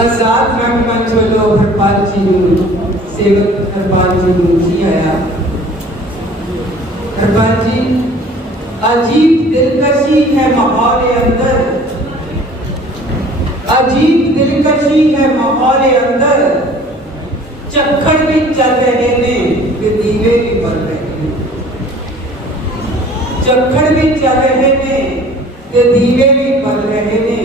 आजाद रंगमंच वालों हरपाल जी नूं, सेवक हरपाल जी नूं जी आया। हरपाल जी, अजीब दिलकशी है माहौल अंदर, अजीब दिलकशी है माहौल अंदर, चक्खड़ भी चल रहे ने ते दीवे भी बल रहे हैं, चक्खड़ भी चल रहे ने ते दीवे भी बल रहे ने।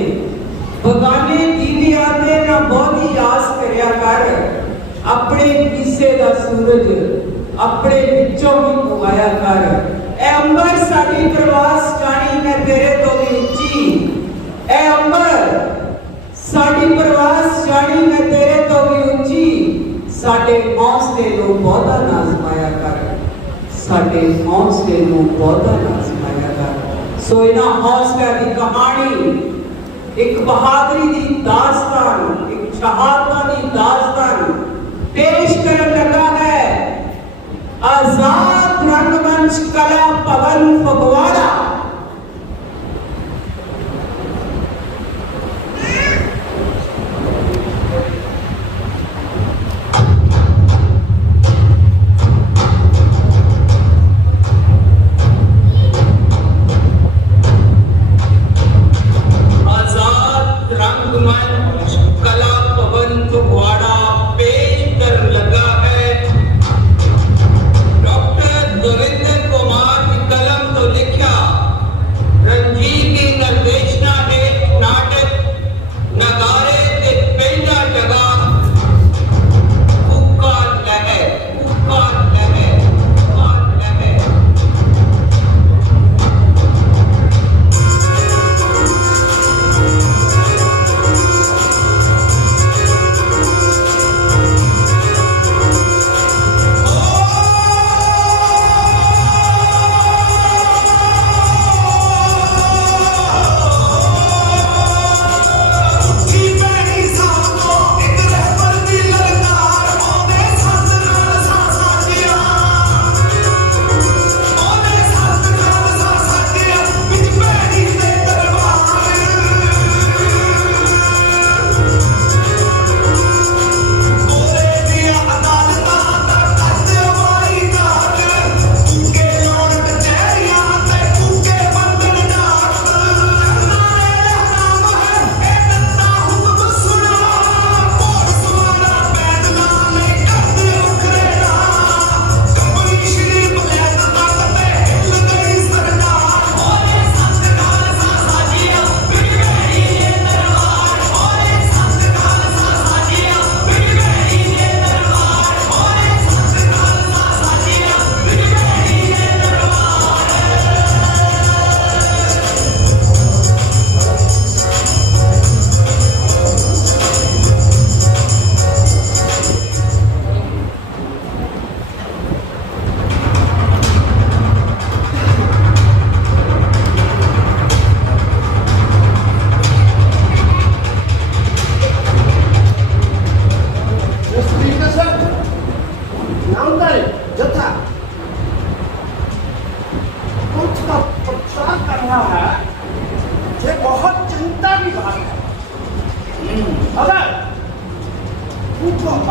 बगाने दीवे आते ना बहुती आस करया कर, अपने किस्से दा सूरज अपने विचों भी पवाया कर। ए अंबर साडी प्रवास जानी है तेरे तो भी उच्ची, ए अंबर साडी प्रवास जानी है तेरे तो भी उच्ची। साडे हौसले नूं बहुता नाज़माया कर, साडे हौसले नूं बहुता नाज़माया कर। सो इन्हां हौसले दी कहानी एक बहादुरी दी दास्तान, एक शहादत दी दास्तान पेश करन लगा है आजाद रंगमंच कला भवन फगवाड़ा।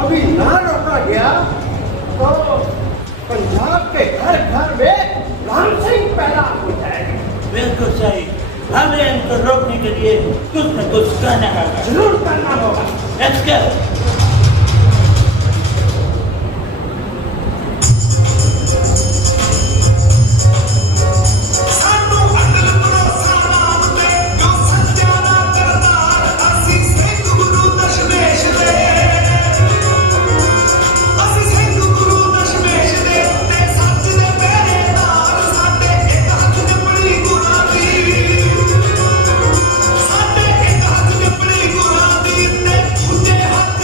अभी ना रोका गया तो पंजाब के घर घर में राम सिंह पैदा हो जाएगा। बिल्कुल सही, हमें इनको रोकने के लिए कुछ न कुछ करना होगा। जरूर करना होगा। Let's go. ਸਾਡੇ ਇੱਕ ਹੱਥ 'ਚ ਬੜੀ ਗੁਰਾਂ ਦੀ ਤੇ ਦੂਜੇ ਹੱਥ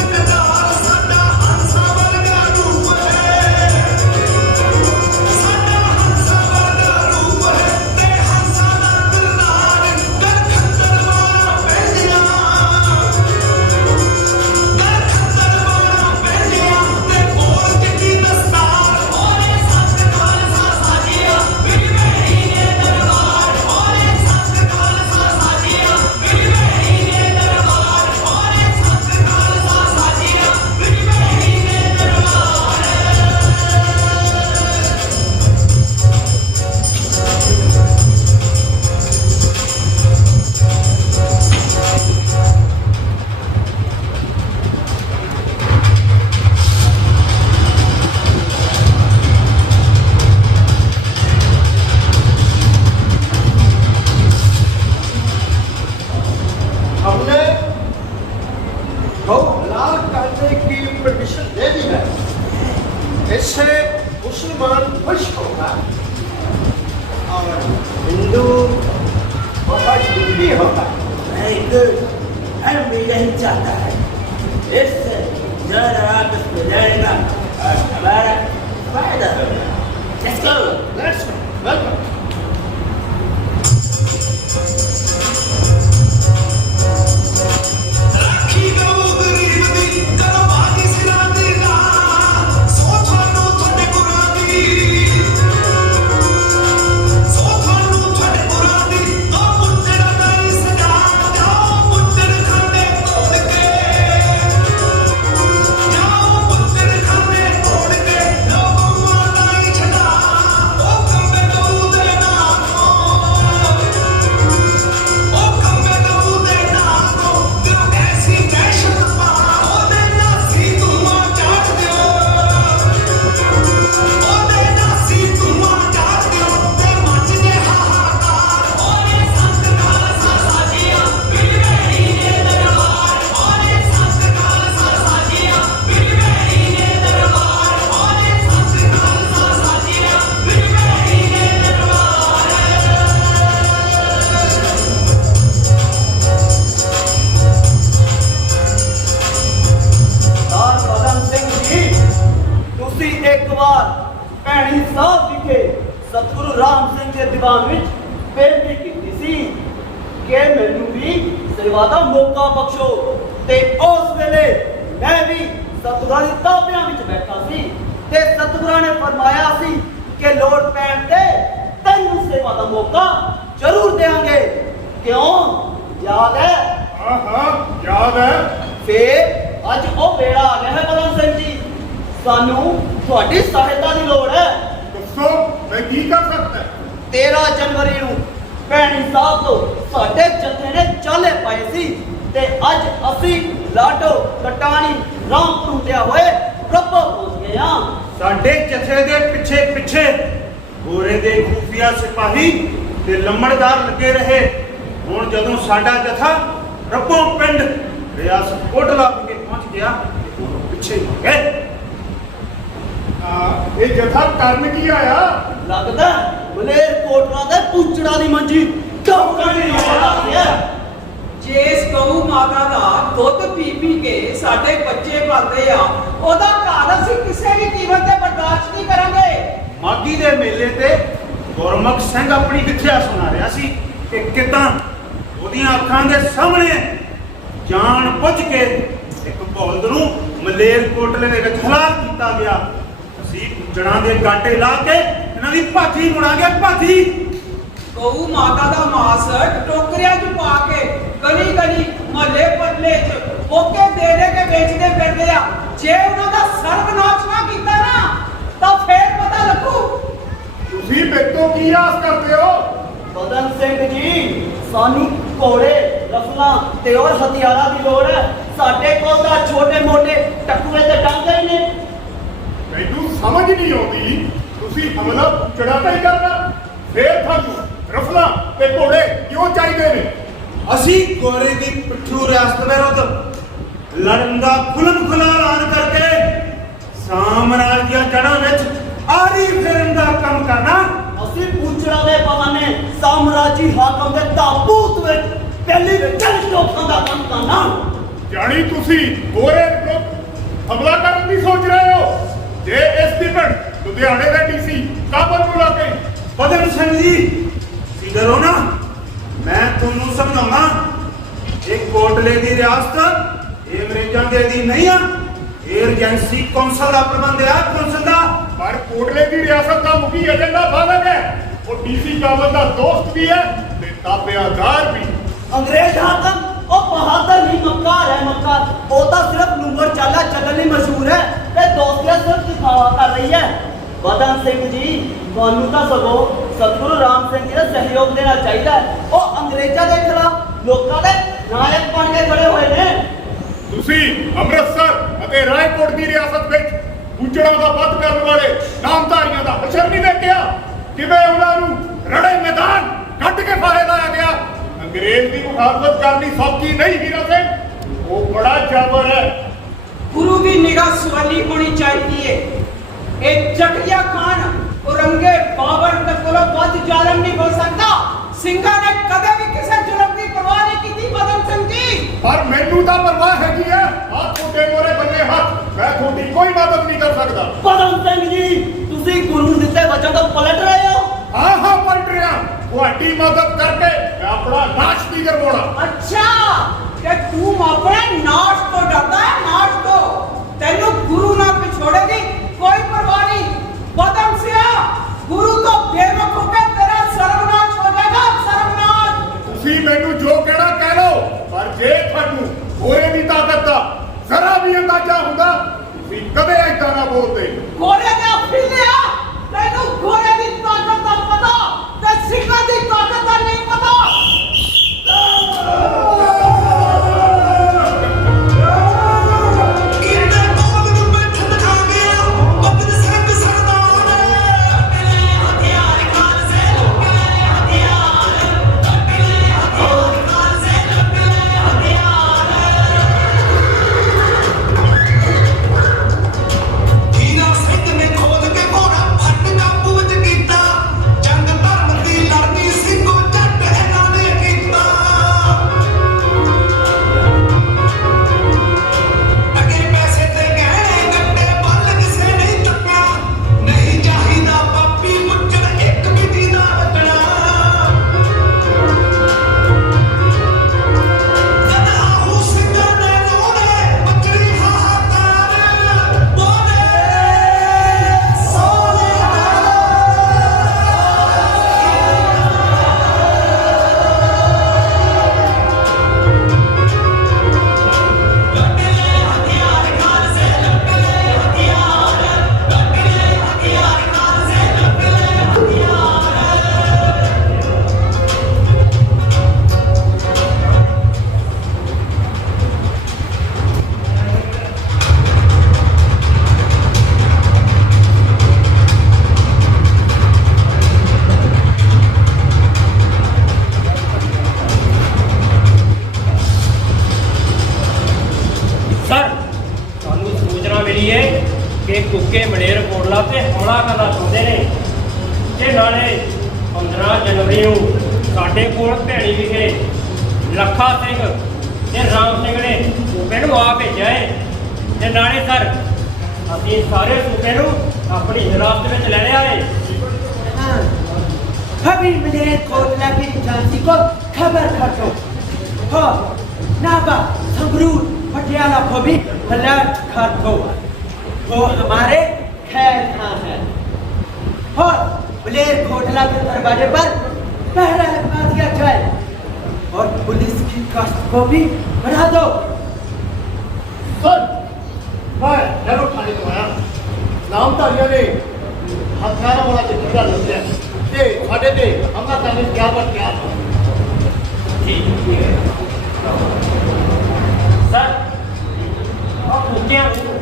को हलाल करने की परमिशन दे दी है। इससे मुसलमान खुश होगा और हिंदू बहुत दुखी होगा। Very good. हम भी यही चाहता है। इससे जरा आपस में लड़ेगा और हमारा फायदा होगा। Let's go. Let's go. Welcome. राखी गऊ गरीब दी करो बाजी सिरा देगा सो थानू थोड़े पुरानी ओ मुंडड़ा नहीं सजा जाओ मुंडड़ खाने तोड़ के लोगों माता ही छड़ा ओ कंबे गऊ देना ओ कंबे गऊ देना दिल ऐसी दहशत पा ओ देना सी तुमा चाट दियो ओ देना सी तुमा चाट दियो ते मच जे हाहाकार ओरे संत खालसा साजिया बिल मेरी ने दरबार ओरे संत खालसा साजिया बिल मेरी ने दरबार ओरे संत खालसा साजिया बिल मेरी ने दरबार ਸਰਦਾਰ ਪਦਮ ਸਿੰਘ ਜੀ, ਤੁਸੀਂ ਇੱਕ ਵਾਰ ਭੈਣੀ ਸਾਹਿਬ ਵਿਖੇ ਸਤਿਗੁਰੂ ਰਾਮ ਸਿੰਘ ਦੇ ਦੀਵਾਨ ਵਿੱਚ ਬੇਨਤੀ ਕੀਤੀ ਸੀ ਕਿ ਮੈਨੂੰ ਵੀ ਸੇਵਾ ਦਾ ਮੌਕਾ ਬਖਸ਼ੋ ਤੇ ਉਸ ਵੇਲੇ ਮੈਂ ਵੀ ਸਤਿਗੁਰਾਂ ਦੀ ਤਾਬਿਆਂ ਵਿੱਚ ਬੈਠਾ ਸੀ ਤੇ ਸਤਿਗੁਰਾਂ ਨੇ ਫਰਮਾਇਆ ਸੀ ਕਿ ਲੋੜ ਪੈਣ ਤੇ ਤੈਨੂੰ ਸੇਵਾ ਦਾ ਮੌਕਾ ਜ਼ਰੂਰ ਦੇਵਾਂਗੇ। ਕਿਉਂ? ਯਾਦ ਹੈ? हाँ याद है। ਫੇਰ ਅੱਜ ਉਹ ਵੇਲਾ ਆ ਗਿਆ ਹੈ ਪਦਮ ਸਿੰਘ ਜੀ, ਸਾਨੂੰ ਤੁਹਾਡੀ ਸਹਾਇਤਾ ਦੀ ਲੋੜ ਹੈ। दसो मैं की कर सकता है। 13 ਜਨਵਰੀ ਨੂੰ ਭੈਣੀ ਸਾਹਿਬ ਤੋਂ ਸਾਡੇ ਜਥੇ ਨੇ ਚਾਲੇ ਪਾਏ ਸੀ ਤੇ ਅੱਜ ਅਸੀਂ ਲਾਡੋ ਕਟਾਣੀ ਰਾਮਪੁਰ ਹੁੰਦਿਆਂ ਹੋਏ ਰੱਬਾ ਪਹੁੰਚ ਗਏ ਹਾਂ। ਸਾਡੇ ਜਥੇ ਦੇ ਪਿੱਛੇ ਪਿੱਛੇ ਗੋਰੇ ਦੇ ਖੂਫੀਆ ਸਿਪਾਹੀ ਤੇ ਲੰਮੜਦਾਰ ਲੱਗੇ ਰਹੇ। ਹੁਣ ਜਦੋਂ ਸਾਡਾ ਜਥਾ ਰੱਬੋਂ ਪਿੰਡ ਰਿਆਸਤ ਕੋਟਲਾ ਵਿਖੇ ਪਹੁੰਚ ਗਿਆ ਉਹ ਪਿੱਛੇ ਹੋ ਗਏ। ये जथा करन की आया। ਲੱਗਦਾ ਮਲੇਰ ਕੋਟਲਾ ਦੇ ਪੁੱਛੜਾ ਦੀ ਮੰਜੀ ਧਮਕਣ ਦੀ ਲੋੜ ਆ ਗਿਆ। ਜਿਸ ਗਊ ਮਾਤਾ ਦਾ ਦੁੱਧ ਪੀ ਪੀ ਕੇ ਸਾਡੇ ਬੱਚੇ ਪਲਦੇ ਆ ਉਹਦਾ ਘਰ ਅਸੀਂ ਕਿਸੇ ਵੀ ਕੀਮਤ ਤੇ ਬਰਦਾਸ਼ਤ ਨਹੀਂ ਕਰਾਂਗੇ। ਮਾਗੀ ਦੇ ਮੇਲੇ ਤੇ ਗੁਰਮੁਖ ਸਿੰਘ ਆਪਣੀ ਵਿਥਿਆ ਸੁਣਾ ਰਿਹਾ ਸੀ ਕਿ ਕਿਦਾਂ ਉਹਦੀਆਂ ਅੱਖਾਂ ਦੇ ਸਾਹਮਣੇ ਜਾਣ ਬੁੱਝ ਕੇ ਇੱਕ ਬੌਲਦ ਨੂੰ ਮਲੇਰ ਕੋਟਲੇ ਦੇ ਵਿੱਚ ਹਲਾਕ ਕੀਤਾ ਗਿਆ। ਅਸੀਂ ਜੜਾਂ ਦੇ ਗਾਟੇ ਲਾ ਕੇ ਇਹਨਾਂ ਦੀ ਭਾਜੀ ਮੁੜਾਂਗੇ ਭਾਜੀ। ਗਊ ਮਾਤਾ ਦਾ ਮਾਸ ਟੋਕਰਿਆਂ 'ਚ ਪਾ ਕੇ ਗਲੀ ਗਲੀ ਮਹੱਲੇ ਪੱਲੇ 'ਚ ਮੌਕੇ ਦੇ ਦੇ ਕੇ ਵੇਚਦੇ ਫਿਰਦੇ ਆ। ਜੇ ਉਹਨਾਂ ਦਾ ਸਰਬਨਾਸ਼ ਨਾ ਕੀਤਾ ਨਾ ਤਾਂ ਫੇਰ ਪਤਾ ਲੱਗੂ। ਤੁਸੀਂ ਮੇਰੇ ਤੋਂ ਕੀ ਆਸ ਕਰਦੇ ਹੋ? ਪਦਮ ਸਿੰਘ ਜੀ, ਸਾਨੂੰ ਘੋੜੇ ਰਫਲਾਂ ਤੇ ਹੋਰ ਹਥਿਆਰਾਂ ਦੀ ਲੋੜ ਹੈ। ਸਾਡੇ ਕੋਲ ਤਾਂ ਛੋਟੇ ਮੋਟੇ ਟਕੂਏ ਤੇ ਡਾਂਗੇ ਹੀ ਨੇ। ਮੈਨੂੰ ਸਮਝ ਨਹੀਂ ਆਉਂਦੀ ਤੁਸੀਂ ਹਮਲਾ ਚੜਾ ਤਾਂ ਹੀ ਕਰਨਾ ਫੇਰ ਤੁਹਾਨੂੰ ਰਫਲਾ ਤੇ ਘੋੜੇ ਕਿਉਂ ਚਾਹੀਦੇ ਨੇ? ਅਸੀਂ ਗੋਰੇ ਦੀ ਪਿੱਠੂ ਰਿਆਸਤ ਵਿਰੁੱਧ ਲੜਨ ਦਾ ਖੁੱਲ੍ਹ ਖੁੱਲ੍ਹਾ ਐਲਾਨ ਕਰਕੇ ਸਾਮਰਾਜ ਦੀਆਂ ਜੜ੍ਹਾਂ ਵਿੱਚ ਆਰੀ ਫੇਰਨ ਦਾ ਕੰਮ ਕਰਨਾ। ਅਸੀਂ ਪੁੱਛੜਾ ਦੇ ਬਹਾਨੇ ਸਾਮਰਾਜੀ ਹਾਕਮ ਦੇ ਤਾਬੂਤ ਵਿੱਚ ਪਹਿਲੀ ਵਿਚਾਰ ਲੋਕਾਂ ਦਾ ਕੰਮ ਕਰਨਾ। ਜਾਣੀ ਤੁਸੀਂ ਗੋਰੇ ਵਿਰੁੱਧ ਹਮਲਾ ਕਰਨ ਦੀ ਸੋਚ ਰਹੇ ਹੋ? ਜੇ ਇਸ ਦੀ ਪਿੰਡ ਲੁਧਿਆਣੇ ਦਾ ਡੀਸੀ ਕਾਬਲ ਨੂੰ ਲਾ ਕੇ ਪਦਮ ਸਿੰਘ ਜੀ ਸਿੱਧਰੋ ਨਾ, ਮੈਂ ਤੁਹਾਨੂੰ ਸਮਝਾਉਣਾ ਇਹ ਕੋਟਲੇ ਦੀ ਰਿਆਸਤ ਇਹ ਅੰਗਰੇਜ਼ਾਂ ਦੇ ਅਧੀਨ ਨਹੀਂ ਆ। ਇਹ ਏਜੰਸੀ ਕੌਂਸਲ ਦਾ ਪ੍ਰਬੰਧ ਆ, ਕੌਂਸਲ ਦਾ। ਪਰ ਕੋਟਲੇ ਦੀ ਰਿਆਸਤ ਦਾ ਮੁਖੀ ਏਜੰਡਾ ਬਾਲਕ ਹੈ। ਉਹ ਡੀਸੀ ਕਾਬਲ ਦਾ ਦੋਸਤ ਵੀ ਹੈ ਤੇ ਤਾਬੇਦਾਰ ਵੀ। ਅੰਗਰੇਜ਼ ਹਾਕਮ ਉਹ ਬਹਾਦਰ ਨਹੀਂ, ਮੱਕਾਰ ਹੈ ਮੱਕਾਰ। ਉਹ ਤਾਂ ਸਿਰਫ ਲੰਗਰ ਚਾਲਾ ਚੱਲਣ ਲਈ ਮਸ਼ਹੂਰ ਹੈ ਤੇ ਦੋਸਤੀਆਂ ਸਿਰਫ ਦਿਖਾਵਾ ਕਰ ਰਹੀ ਹੈ। ਪਦਮ ਸਿੰਘ ਜੀ, ਤੁਹਾਨੂੰ ਤਾਂ ਸਗੋਂ ਸਤਿਗੁਰੂ ਰਾਮ ਸਿੰਘ ਜੀ ਦਾ ਸਹਿਯੋਗ ਦੇਣਾ ਚਾਹੀਦਾ ਹੈ। ਉਹ ਅੰਗਰੇਜ਼ਾਂ ਦੇ ਖਿਲਾਫ ਲੋਕਾਂ ਦੇ ਨਾਇਕ ਬਣ ਕੇ ਖੜੇ ਹੋਏ ਨੇ। ਤੁਸੀਂ ਅੰਮ੍ਰਿਤਸਰ ਅਤੇ ਰਾਏਕੋਟ ਦੀ ਰਿਆਸਤ ਵਿੱਚ ਗੁੱਜਰਾਂ ਦਾ ਵੱਧ ਕਰਨ ਵਾਲੇ ਨਾਮਧਾਰੀਆਂ ਦਾ ਅਸਰ ਨਹੀਂ ਦੇਖਿਆ? ਕਿਵੇਂ ਉਹਨਾਂ ਨੂੰ ਰੜੇ ਮੈਦਾਨ ਕੱਢ ਕੇ ਫਾਹੇ ਲਾਇਆ ਗਿਆ? ਅੰਗਰੇਜ਼ ਦੀ ਮੁਖਾਲਫਤ ਕਰਨੀ ਸੌਖੀ ਨਹੀਂ ਹੀਰਾ ਸਿੰਘ। ਉਹ ਬੜਾ ਜਾਬਰ ਹੈ बोली होनी चाहिए। एक जकरिया खान औरंगे बाबर का कोलो बद जालम नहीं हो सकता। ਸਿੰਘਾਂ ने कदे भी किसी जुल्म की परवाह नहीं की थी पदम सिंह जी। पर मैनू तो परवाह हैगी है। आप छोटे मोरे बन्ने हाथ, मैं थोड़ी कोई मदद नहीं कर सकता। पदम सिंह जी ਤੁਸੀਂ ਗੁਰੂ ਨੂੰ ਦਿੱਤੇ ਵਚਨ ਤੋਂ ਪਲਟ ਰਹੇ ਹੋ। हाँ हाँ पलट रहा, ਤੁਹਾਡੀ मदद करके मैं अपना नाश नहीं करवाना। अच्छा कि तू अपने नाश तो डरता है, नाश तो तेनू गुरु ना पिछोड़ेगी कोई परवाह नहीं। पदम सिंह गुरु तो बेवकूफ होकर तेरा सर्वनाश हो जाएगा, सर्वनाश। ਤੁਸੀਂ ਮੈਨੂੰ ਜੋ ਕਹਿਣਾ ਕਹਿ ਲਓ, ਪਰ ਜੇ ਤੁਹਾਨੂੰ ਹੋਰੇ ਦੀ ਤਾਕਤ ਦਾ ਜ਼ਰਾ ਵੀ ਅੰਦਾਜ਼ਾ ਹੁੰਦਾ ਤੁਸੀਂ ਕਦੇ ਏਦਾਂ ਨਾ ਬੋਲਦੇ। घोड़े ने फिरने तेनू घोड़े की ताकत का पता ते सिंह की ताकत का नहीं पता। इतने कौन में बैठ दिखा गया अपने संग सरदार हथियार खान से लुकले हथियार खान से लुकले हथियार हीरा सिंह ने खोद के घोड़ा फट का पूज कीता जंग धर्म दी लड़नी ਸਿੰਘੋ ਜੱਟ ਇਹਨਾਂ ਨੇ ਕੀਤਾ अगे पैसे ते गहने गट्टे बल किसे नहीं तपया नहीं चाहिदा पापी मुच्चड़ एक भी ना बचना जद आहू ਸਿੰਘਾਂ ने रोने बचड़ी हाहाकार बोले सर ਸਾਨੂੰ ਸੂਚਨਾ ਮਿਲੀ ਹੈ ਕਿ ਕੁੱਕੇ ਮਲੇਰ ਕੋਟਲਾ ਤੇ ਹਮਲਾ ਕਰਨਾ ਚਾਹੁੰਦੇ ਨੇ ਤੇ ਨਾਲੇ 15 ਜਨਵਰੀ ਨੂੰ ਸਾਡੇ ਕੋਲ ਭੈਣੀ ਵਿਖੇ ਲੱਖਾ ਸਿੰਘ ਤੇ ਰਾਮ ਸਿੰਘ ਨੇ ਸੂਬੇ ਨੂੰ ਆ ਭੇਜਿਆ ਹੈ ਤੇ ਨਾਲੇ ਸਰ ਅਸੀਂ ਸਾਰੇ ਸੂਬੇ ਨੂੰ ਆਪਣੀ ਹਿਰਾਸਤ ਵਿੱਚ ਲੈ ਲਿਆ ਹੈ। अभी मलेर कोटला की झांसी को खबर कर दो। हो नाबा संगरूर पटियाला को भी अलर्ट कर दो। वो हमारे खैर खां है। हो मलेर कोटला के दरवाजे पर पहरा लगा दिया जाए और पुलिस की गश्त को भी बढ़ा दो। सर मैं जरूर थाने ਤੋਂ ਆਇਆ ਨਾਮਧਾਰੀਆਂ ਨੇ ਹਥਿਆਰਾਂ ਵਾਲਾ ਚਿੱਠਾ ਲਿਖਿਆ ਤੇ ਸਾਡੇ ਤੇ ਹਮਲਾ ਕਰਨ ਦੀ ਤਿਆਰ ਪਰ ਤਿਆਰ ਠੀਕ ਹੈ ਸਰ ਆਹ ਕੁੱਤਿਆਂ ਨੂੰ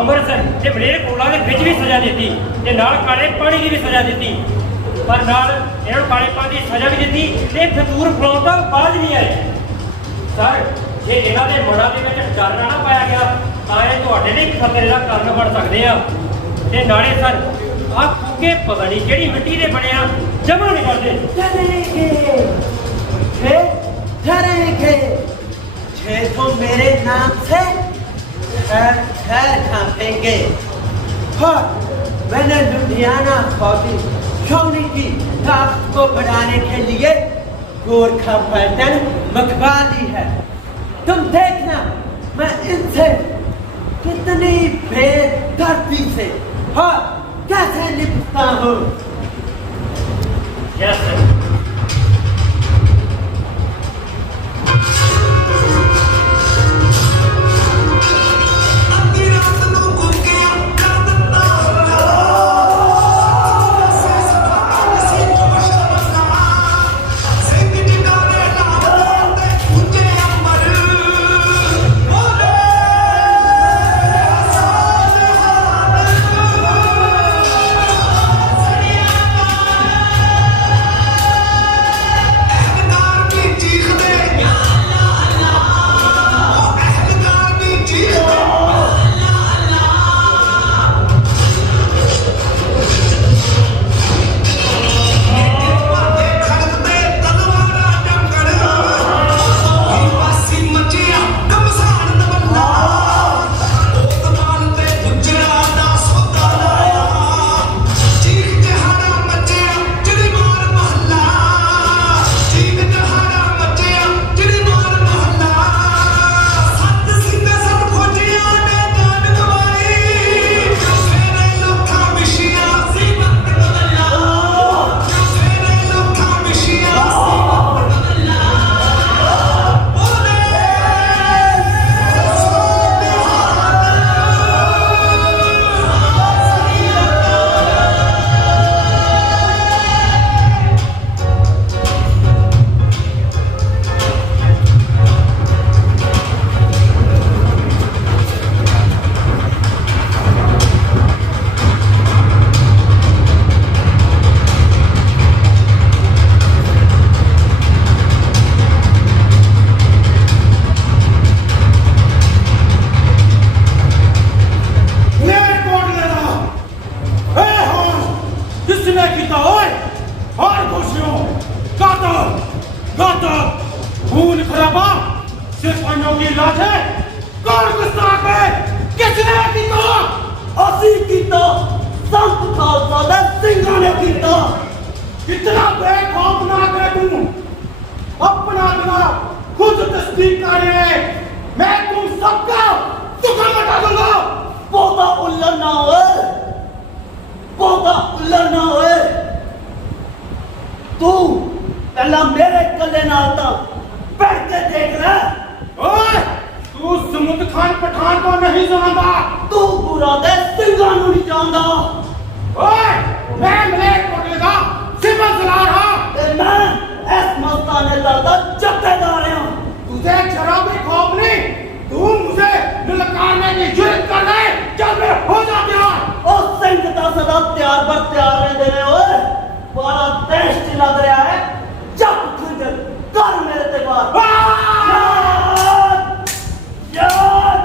ਅੰਮ੍ਰਿਤਸਰ ਤੇ ਮਲੇਰ ਕੋਟਲਾ ਦੇ ਵਿੱਚ ਵੀ ਸਜ਼ਾ ਦਿੱਤੀ ਤੇ ਨਾਲ ਕਾਲੇ ਪਾਣੀ ਦੀ ਵੀ ਸਜ਼ਾ ਦਿੱਤੀ ਪਰ ਨਾਲ ਇਹਨਾਂ ਨੂੰ ਕਾਲੇ ਪਾਣੀ ਦੀ ਸਜ਼ਾ ਵੀ ਦਿੱਤੀ ਤੇ ਫਤੂਰ ਫਲਾਉਣ ਤੋਂ ਬਾਅਦ ਵੀ ਆਏ। ਸਰ ਜੇ ਇਹਨਾਂ ਦੇ ਮਨਾਂ ਦੇ ਵਿੱਚ ਡਰ ਨਾ ਪਾਇਆ ਗਿਆ ਤਾਂ ਇਹ ਤੁਹਾਡੇ ਲਈ ਖਤਰੇ ਦਾ ਕਾਰਨ ਬਣ ਸਕਦੇ ਆ ਤੇ ਨਾਲੇ ਸਰ ਆਹ ਕੁੱਕੇ ਪਤਾ ਨਹੀਂ ਕਿਹੜੀ ਮਿੱਟੀ ਦੇ ਬਣਿਆ ਜਮਾ ਨਹੀਂ ਕਰਦੇ। डरेंगे थे डरेंगे छे तो मेरे नाम से खैर खैर कांपेंगे। और मैंने लुधियाना फौजी छावनी की ताकत को बढ़ाने के लिए गोरखा पैटर्न मंगवा ली है। तुम देखना मैं इनसे कितनी बेदर्दी से और कैसे निपटता हूँ। Yes, sir. ਅੱਧੀ ਰਾਤ ਨੂੰ ਗੁੱਕਿਆ ਕਰ ਦਿੱਤਾ ਸੀ ਕੋਸ਼ਾ ਸਿੰਘ ਜਿਗਾਰੇ ਲਾ ਤੇ ਉੱਚੇ ਅੰਬਰ ਬੋਲੇ ਸਾਧ ਕਿਹਨੇ ਕੀਤਾ? ਅਸੀਂ ਕੀਤਾ, ਸੰਤ ਖਾਲਸਾ ਦੇ ਸਿੰਘਾਂ ਨੇ ਕੀਤਾ। कितना बेखौफनाक है तू, अपना दिमाग खुद तस्दीक कर रहे हैं। मैं तुम सबका तुकड़ा मटा दूंगा। ਬਹੁਤਾ ਉੱਲਰ ਨਾ ਹੋਏ, ਬਹੁਤਾ ਉੱਲਰ ਨਾ ਹੋਏ। ਤੂੰ ਪਹਿਲਾਂ ਮੇਰੇ ਇਕੱਲੇ ਨਾਲ ਤਾਂ ਬੈਠ ਕੇ ਦੇਖ ਲੈ। ओए, तू समुद्र खान पठान को नहीं जानता। ਤੂੰ ਗੁਰਾਂ ਦੇ ਸਿੰਘਾਂ ਨੂੰ ਨਹੀਂ ਜਾਣਦਾ। ओए, मैं मलेरकोटले का सिपह सलार हाँ। ਤੇ ਮੈਂ ਇਸ ਮਸਤਾਨੇ ਦਲ ਦਾ ਜੱਥੇਦਾਰ ਹਾਂ। तुझे जरा भी खौफ नहीं? तू मुझे ललकारने की जुर्रत कर रहा है? चल मैं हो जा तैयार। ਉਹ ਸਿੰਘ ਤਾਂ ਸਦਾ ਤਿਆਰ ਬਰ ਤਿਆਰ ਰਹਿੰਦੇ ਨੇ ਓਏ। ਬੜਾ ਦੇਸ਼ ਚ ਲੱਗ ਰਿਹਾ ਹੈ। ਜੱਟ ਖੰਜਰ ਕਰ ਮੇਰੇ ਤੇ ਵਾਰ। ਯਾਰ ਯਾਰ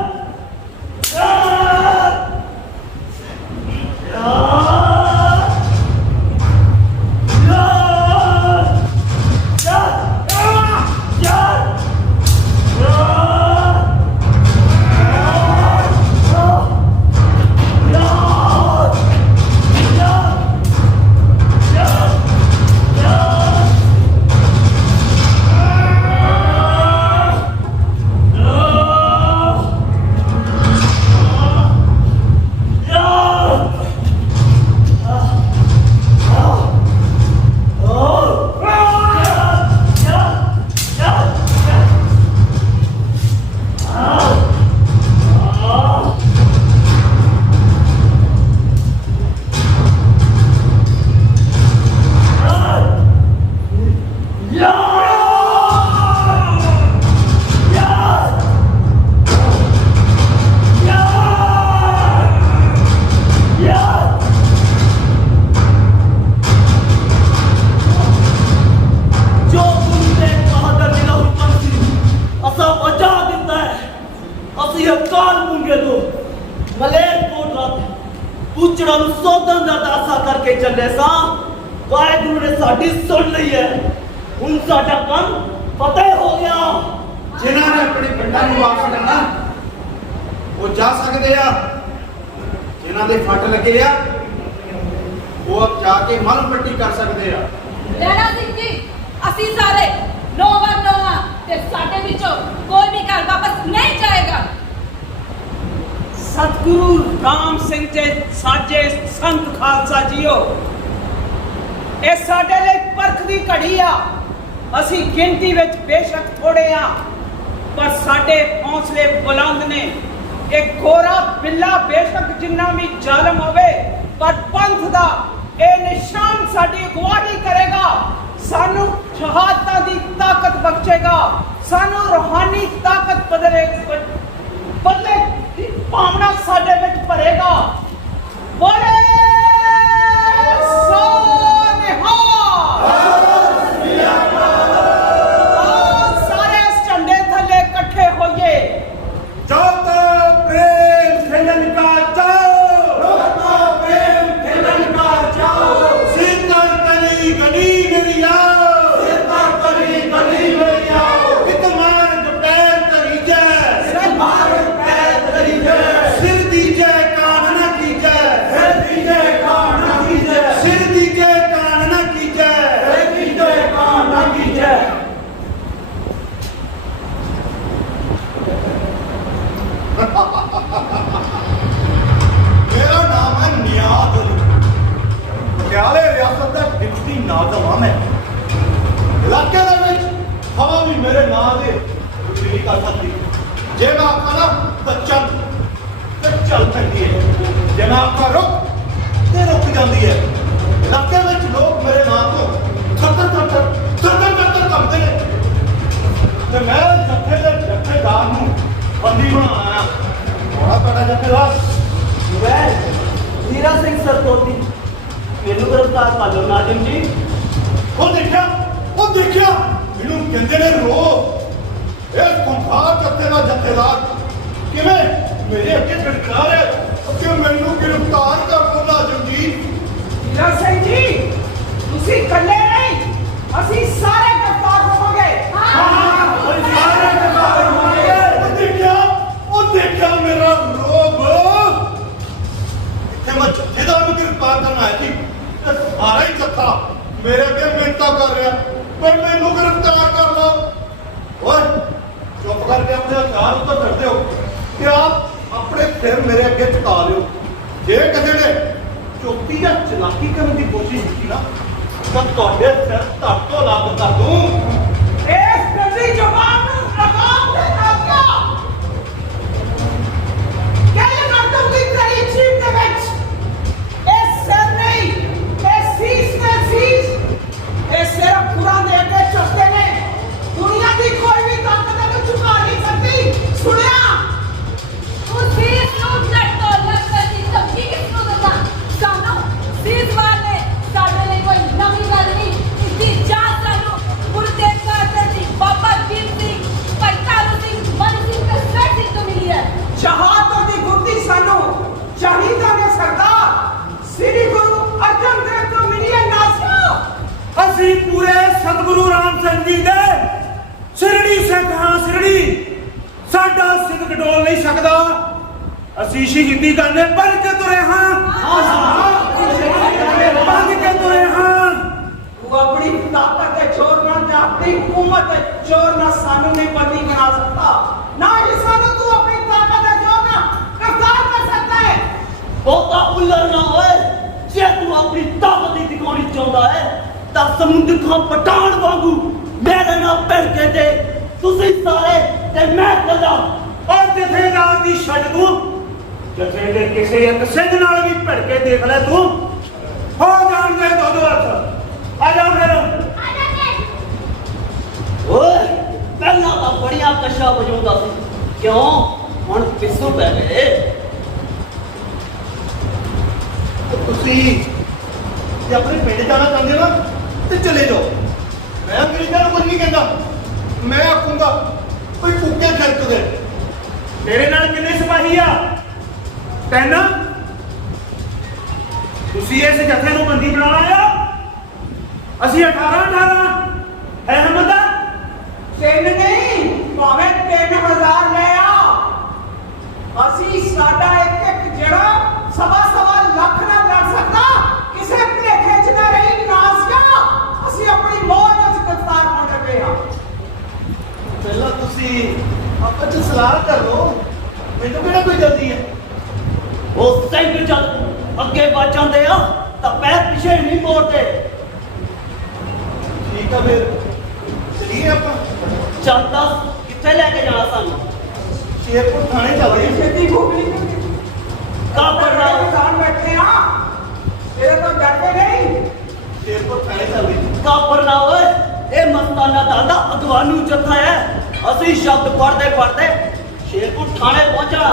ਪੁੱਛੜਾ ਨੂੰ ਸੌਦਨ ਦਾ ਦਾਸਾ ਕਰਕੇ ਚੱਲੇ ਸਾਂ। ਵਾਹਿਗੁਰੂ ਨੇ ਸਾਡੀ ਸੁਣ ਲਈ ਹੈ। ਹੁਣ ਸਾਡਾ ਕੰਮ ਫਤਿਹ ਹੋ ਗਿਆ। ਜਿਨ੍ਹਾਂ ਨੇ ਆਪਣੇ ਪਿੰਡਾਂ ਨੂੰ ਵਾਪਸ ਲੈਣਾ ਉਹ ਜਾ ਸਕਦੇ ਆ। ਜਿਨ੍ਹਾਂ ਦੇ ਫੱਟ ਲੱਗੇ ਆ ਉਹ ਅਬ ਜਾ ਕੇ ਮਲਮ ਪੱਟੀ ਕਰ ਸਕਦੇ ਆ। ਲੈਣਾ ਸਿੰਘ ਜੀ, ਅਸੀਂ ਸਾਰੇ ਨੌਵਾਂ ਤੇ ਸਾਡੇ ਵਿੱਚੋਂ ਕੋਈ ਵੀ ਘਰ ਵਾਪਸ ਨਹੀਂ ਜਾਏਗਾ। ਸਤਿਗੁਰੂ ਰਾਮ ਸਿੰਘ ਜੀ ਸਾਜੇ ਸੰਤ ਖਾਲਸਾ ਜੀਓ, ਇਹ ਸਾਡੇ ਲਈ ਪਰਖ ਦੀ ਘੜੀ ਆ। ਅਸੀਂ ਗਿਣਤੀ ਵਿੱਚ ਬੇਸ਼ੱਕ ਥੋੜੇ ਆ, ਪਰ ਸਾਡੇ ਹੌਸਲੇ ਬੁਲੰਦ ਨੇ। ਇਹ ਗੋਰਾ ਬਿੱਲਾ ਬੇਸ਼ੱਕ ਜਿੰਨਾ ਵੀ ਜ਼ਾਲਮ ਹੋਵੇ, ਪਰ ਪੰਥ ਦਾ ਇਹ ਨਿਸ਼ਾਨ ਸਾਡੀ ਅਗਵਾਈ ਕਰੇਗਾ। ਸਾਨੂੰ ਸ਼ਹਾਦਤਾਂ ਦੀ ਤਾਕਤ ਬਖਸ਼ੇਗਾ। ਸਾਨੂੰ ਰੂਹਾਨੀ ਤਾਕਤ ਬਦਲੇ ਦੀ ਭਾਵਨਾ ਸਾਡੇ ਵਿੱਚ ਭਰੇਗਾ। ਬੋਲੇ ਸਾਰੇ ਇਸ ਝੰਡੇ ਥੱਲੇ ਇਕੱਠੇ ਹੋਈਏ। चाहता प्रेम खेलन का चाओ, चाहता प्रेम खेलन का चाओ। सीतर कली गली मेरी आओ, सीतर कली गली मेरी आओ। कितमार पैर तरी जय, कितमार पैर तरी जय। सिर दीजे कान न कीजे, सिर दीजे कान न कीजे। सिर दीजे कान न कीजे, सिर दीजे कान न कीजे। मेरा नाम है नियाज अली, पटियाले रियासत का डिप्टी नाज़िम हां। मैं इलाके दे विच हवा भी मेरे नाम दे नहीं कर सकती। जे मैं आखा ना तो चल पैंदी है। जे मैं आखा रुक तो रुक जाती है। इलाके विच लोग मेरे नाम तो थर कंबदे ने ते मैं जत्थेदार नूं बंदी बनाया। बड़ा बड़ा जत्थेदार ਹੀਰਾ ਸਿੰਘ ਸਰਤੋਤੀ ਮੈਨੂੰ ਗ੍ਰਿਫਤਾਰ ਕਰ ਲਓ ਨਾਜ਼ਿਮ ਜੀ। ਉਹ ਦੇਖਿਆ ਮੈਨੂੰ ਕਹਿੰਦੇ ਨੇ ਰੋ। ਇਹ ਖੁੰਖਾਰ ਜੱਥੇ ਦਾ ਜੱਥੇਦਾਰ ਕਿਵੇਂ ਮੇਰੇ ਅੱਗੇ ਗ੍ਰਿਫਤਾਰ ਹੈ ਕਿ ਮੈਨੂੰ ਗ੍ਰਿਫਤਾਰ ਕਰ ਲਓ ਨਾਜ਼ਿਮ ਜੀ। ਹੀਰਾ ਸਿੰਘ ਜੀ, ਤੁਸੀਂ ਇਕੱਲੇ ਨਹੀਂ, ਅਸੀਂ ਸਾਰੇ ਗ੍ਰਿਫਤਾਰ ਹੋਵਾਂਗੇ। ਸਾਰੇ ਗ੍ਰਿਫਤਾਰ ਹੋਵਾਂਗੇ। ਉਹ ਦੇਖਿਆ ਮੇਰਾ ਰੋਬ। ਕਰਨ ਆਇਆ ਸੀ ਤੇ ਸਾਰਾ ਹੀ ਜੱਥਾ ਮੇਰੇ ਅੱਗੇ ਮਿੰਨਤਾਂ ਕਰ ਰਿਹਾ ਪਰ ਮੈਨੂੰ ਗ੍ਰਿਫਤਾਰ ਕਰ ਲਓ। ਓਏ ਚੁੱਪ ਕਰਕੇ ਆਪਣੇ ਹਥਿਆਰ ਉੱਤੇ ਛੱਡ ਦਿਓ ਕਿ ਆਪ ਆਪਣੇ ਸਿਰ ਮੇਰੇ ਅੱਗੇ ਝੁਕਾ ਲਿਓ। ਜੇ ਕਿਸੇ ਨੇ ਚੁੱਪੀ ਜਾਂ ਚਲਾਕੀ ਕਰਨ ਦੀ ਕੋਸ਼ਿਸ਼ ਕੀਤੀ ਨਾ ਤਾਂ ਤੁਹਾਡੇ ਸਿਰ ਧੜ ਤੋਂ ਲੱਗ ਕਰ ਦੂੰ। ਇਸ ਗੰਦੀ ਜ਼ੁਬਾਨ ਨੂੰ ਲਗਾਮ ਦੇ ਨਾਕਿਆ ਕਹਿ ਕਰ ਦੂੰਗੀ ਤੇਰੀ ਜੀਭ ਦੇ ਵਿੱਚ। ਇਹ ਸਿਰ ਨਹੀਂ, ਇਹ ਸੀਸ ਨੇ ਸੀਸ। ਇਹ ਸਿਰਫ ਕੁਰਾਨ ਦੇ ਅੱਗੇ ਝੁਕਦੇ ਨੇ। ਦੁਨੀਆ ਦੀ ਕੋਈ ਵੀ ਤਾਕਤ ਇਹਨੂੰ ਝੁਕਾ ਨਹੀਂ ਸਕਦੀ। ਸੁਣਿਆ? ਤੁਸੀਂ ਇਸ ਨੂੰ ਜੱਟ ਤੋਂ ਲੱਗ ਦੀ ਧਮਕੀ ਕਿਸ ਨੂੰ ਦਿੰਦਾ? ਸਾਨੂੰ ਸੀਜ਼ਵਾਰ ਨੇ ਸਾਡੇ ਲਈ ਕੋਈ ਨਵੀਂ ਗੱਲ ਨਹੀਂ। ਇਸਦੀ ਜਾਂਚ ਸਾਨੂੰ ਗੁਰਦੇਵ ਕਾਦਰ ਜੀ, ਬਾਬਾ ਦੀਪ ਸਿੰਘ, ਭਾਈ ਤਾਰੂ ਸਿੰਘ, ਮਨੀ ਸਿੰਘ ਤੇ ਸਰ ਸਿੰਘ ਤੋਂ ਮਿਲੀ ਹੈ। ਸ਼ਹਾਦਤ ਦੀ ਗੁਰਤੀ ਸਾਨੂੰ ਸ਼ਹੀਦਾਂ ਦੇ ਸਰਦਾਰ ਸ੍ਰੀ ਗੁਰੂ ਅਰਜਨ ਦੇਵ ਤੋਂ ਮਿਲੀ ਹੈ। ਨਾਸਿਆ ਅਸੀਂ ਪੂਰੇ ਸਤਿਗੁਰੂ ਰਾਮ ਸਿੰਘ ਜੀ ਦੇ ਸਿਰੜੀ ਸਿੱਖ ਹਾਂ। ਸਿਰੜੀ ਸਾਡਾ ਸਿੱਖ ਡੋਲ ਨਹੀਂ ਸਕਦਾ। ਅਸੀਂ ਸ਼ਹੀਦੀ ਕਰਨੇ ਬਣ ਕੇ ਤੁਰੇ ਹਾਂ। ਬਣ ਕੇ ਤੁਰੇ ਹਾਂ। ਤੂੰ ਆਪਣੀ ਤਾਕਤ ਦੇ ਜ਼ੋਰ ਨਾਲ ਜਾਂ ਆਪਣੀ ਹਕੂਮਤ ਦੇ ਜ਼ੋਰ ਨਾਲ ਸਾਨੂੰ ਨਹੀਂ ਬੰਦੀ ਬਣਾ ਸਕਦਾ। ਨਾ ਹੀ ਸਾਨੂੰ ਤੂੰ ਆਪਣੀ ਤਾਕਤ ਦੇ ਜ਼ੋਰ ਨਾਲ ਗ੍ਰਿਫਤਾਰ ਕਰ ਸਕਦਾ ਹੈ। ਬਹੁਤਾ ਉੱਲਰ ਨਾ ਹੋਏ। ਜੇ ਤੂੰ ਆਪਣੀ ਤਾਕਤ ਦੀ ਦਿਖਾਉਣੀ ਚਾਹੁੰਦਾ ਹੈ ਤਾਂ ਸਮੁੰਦਰ ਖਾਂ ਪਠਾਨ ਵਾਂਗੂ ਮੇਰੇ ਨਾਲ ਭਿੜ ਕੇ ਦੇ। ਤੁਸੀਂ ਸਾਰੇ ਤੇ ਮੈਂ ਕੱਲਾ। ਔਰ ਜਥੇਦਾਰ ਦੀ ਛੱਡ ਤੂੰ। ਜਥੇ ਦੇ ਕਿਸੇ ਇੱਕ ਸਿੰਘ ਨਾਲ ਵੀ ਭਿੜ ਕੇ ਦੇਖ ਲੈ ਤੂੰ। ਹੋ ਜਾਣਗੇ ਦੋ ਹੱਥ। ਆ ਜਾ ਫਿਰ। ਓਏ ਪਹਿਲਾਂ ਤਾਂ ਬੜੀਆਂ ਕਸ਼ਾ ਵਜਾਉਂਦਾ ਸੀ, ਕਿਉਂ ਹੁਣ ਪਿੱਛੋਂ ਪੈ ਗਏ? ਤੁਸੀਂ ਜੇ ਆਪਣੇ ਪਿੰਡ ਜਾਣਾ ਚਾਹੁੰਦੇ ਹੋ ਨਾ ਤੇ ਚਲੇ ਜਾਓ। ਮੈਂ ਅੰਗਰੇਜ਼ਾਂ ਨੂੰ ਕੁਝ ਨਹੀਂ ਕਹਿੰਦਾ। ਮੈਂ ਆਖੂੰਗਾ ਕੋਈ ਕੁੱਕੇ ਖੜਕ ਦੇ। ਤੇਰੇ ਨਾਲ ਕਿੰਨੇ ਸਿਪਾਹੀ ਆ? ਤਿੰਨ। ਤੁਸੀਂ ਇਸ ਜਥੇ ਨੂੰ ਬੰਦੀ ਬਣਾਉਣਾ ਆ? ਅਸੀਂ 18 ਹੈ ਹਮਦਾ। ਤਿੰਨ ਨਹੀਂ, ਭਾਵੇਂ 3000 ਲੈ ਆ। ਅਸੀਂ ਸਾਡਾ ਇੱਕ ਜਿਹੜਾ ਸਵਾ ਲੱਖ ਨਾਲ ਲੜ ਸਕਦਾ ਕਿਸੇ ਭੁਲੇਖੇ ਚ ਨਾ ਰਹੀ। ਨਾਸਿਆ ਅਸੀਂ ਆਪਣੀ ਮੌਜ ਵਿੱਚ ਗ੍ਰਿਫਤਾਰ ਹੋਣ ਲੱਗੇ ਹਾਂ। ਪਹਿਲਾਂ ਤੁਸੀਂ ਆਪਸ ਚ ਸਲਾਹ ਕਰ ਲਓ। ਮੈਨੂੰ ਕਿਹੜਾ ਕੋਈ ਜਲਦੀ ਹੈ। ਉਹ ਸਿੰਘ ਜਦ ਅੱਗੇ ਵੱਧ ਜਾਂਦੇ ਆ ਤਾਂ ਪੈਰ ਪਿੱਛੇ ਨਹੀਂ ਮੋੜਦੇ। ਠੀਕ ਆ ਫਿਰ ਚਲੀਏ ਆਪਾਂ। ਚੱਲ ਦੱਸ ਕਿੱਥੇ ਲੈ ਕੇ ਜਾਣਾ ਸਾਨੂੰ? ਸ਼ੇਰਪੁਰ ਥਾਣੇ ਚੱਲਦੇ ਹਾਂ। ਛੇਤੀ ਭੁੱਖ ਨਹੀਂ ਕਾਬਰ ਨਾਲ ਦੁਕਾਨ ਬੈਠੇ ਆ। ਤੇਰੇ ਤੋਂ ਡਰਦੇ ਨਹੀਂ। ਸ਼ੇਰਪੁਰ ਥਾਣੇ ਚੱਲਦੇ ਹਾਂ। ਕਾਬਰ ਨਾ ਓਏ, ਇਹ ਮਸਤਾਨਾ ਦਾਦਾ ਅਗਵਾਨੂ ਜੱਥਾ ਹੈ। ਅਸੀਂ ਸ਼ਬਦ ਪੜਦੇ ਸ਼ੇਰਪੁਰ ਥਾਣੇ ਪਹੁੰਚਣਾ।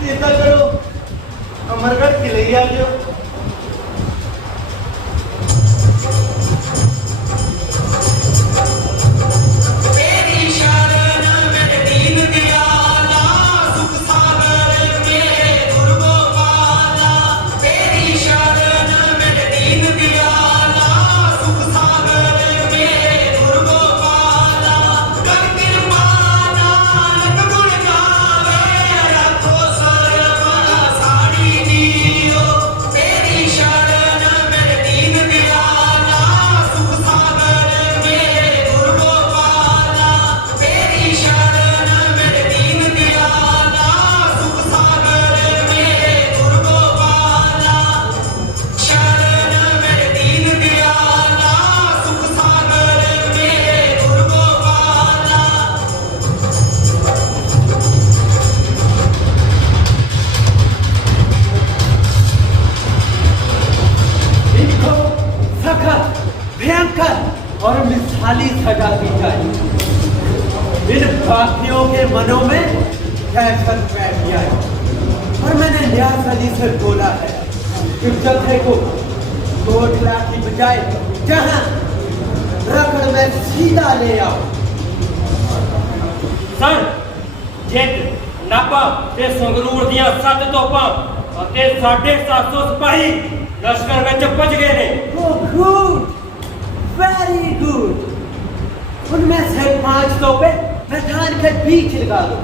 ਤੇ ਏਦਾਂ ਕਰੋ ਅਮਰਗੜ੍ਹ ਕਿਲੇ ਆ ਜਿਓ। तेरी शरण में दीन दयाला सुख सागर मेरे गुरगोपाला। तेरी शरण में दीन दयाला सुख सागर मेरे गुरगोपाला। कर कृपा नानक गुण गावे रखो सर्व साड़ी दियो। तेरी शरण में दीन दयाला सुख सागर मेरे गुरगोपाला। तेरी शरण में दीन दयाला सुख सागर मेरे गुरगोपाला। शरण में दीन दयाला सुख सागर मेरे गुरगोपाला। इनको सखत, भयंकर और मिसाली सजा दी जाए। इन बाकियों के मनों में दहशत बैठ जाए। और मैंने न्यास अली से बोला है कि जत्थे को कोटला की बजाय जहां रगड़ में सीधा ले आओ। ਸਰ ਜਿੱਤ ਨਾਪਾ ਤੇ ਸੰਗਰੂਰ ਦੀਆਂ 7 ਤੋਪਾਂ ਅਤੇ 750 ਸਿਪਾਹੀ ਲਸ਼ਕਰ ਵਿੱਚ ਪੁੱਜ ਗਏ ਨੇ। Oh, good, very good. उनमें से 5 तोपे मैदान के बीच लगा दो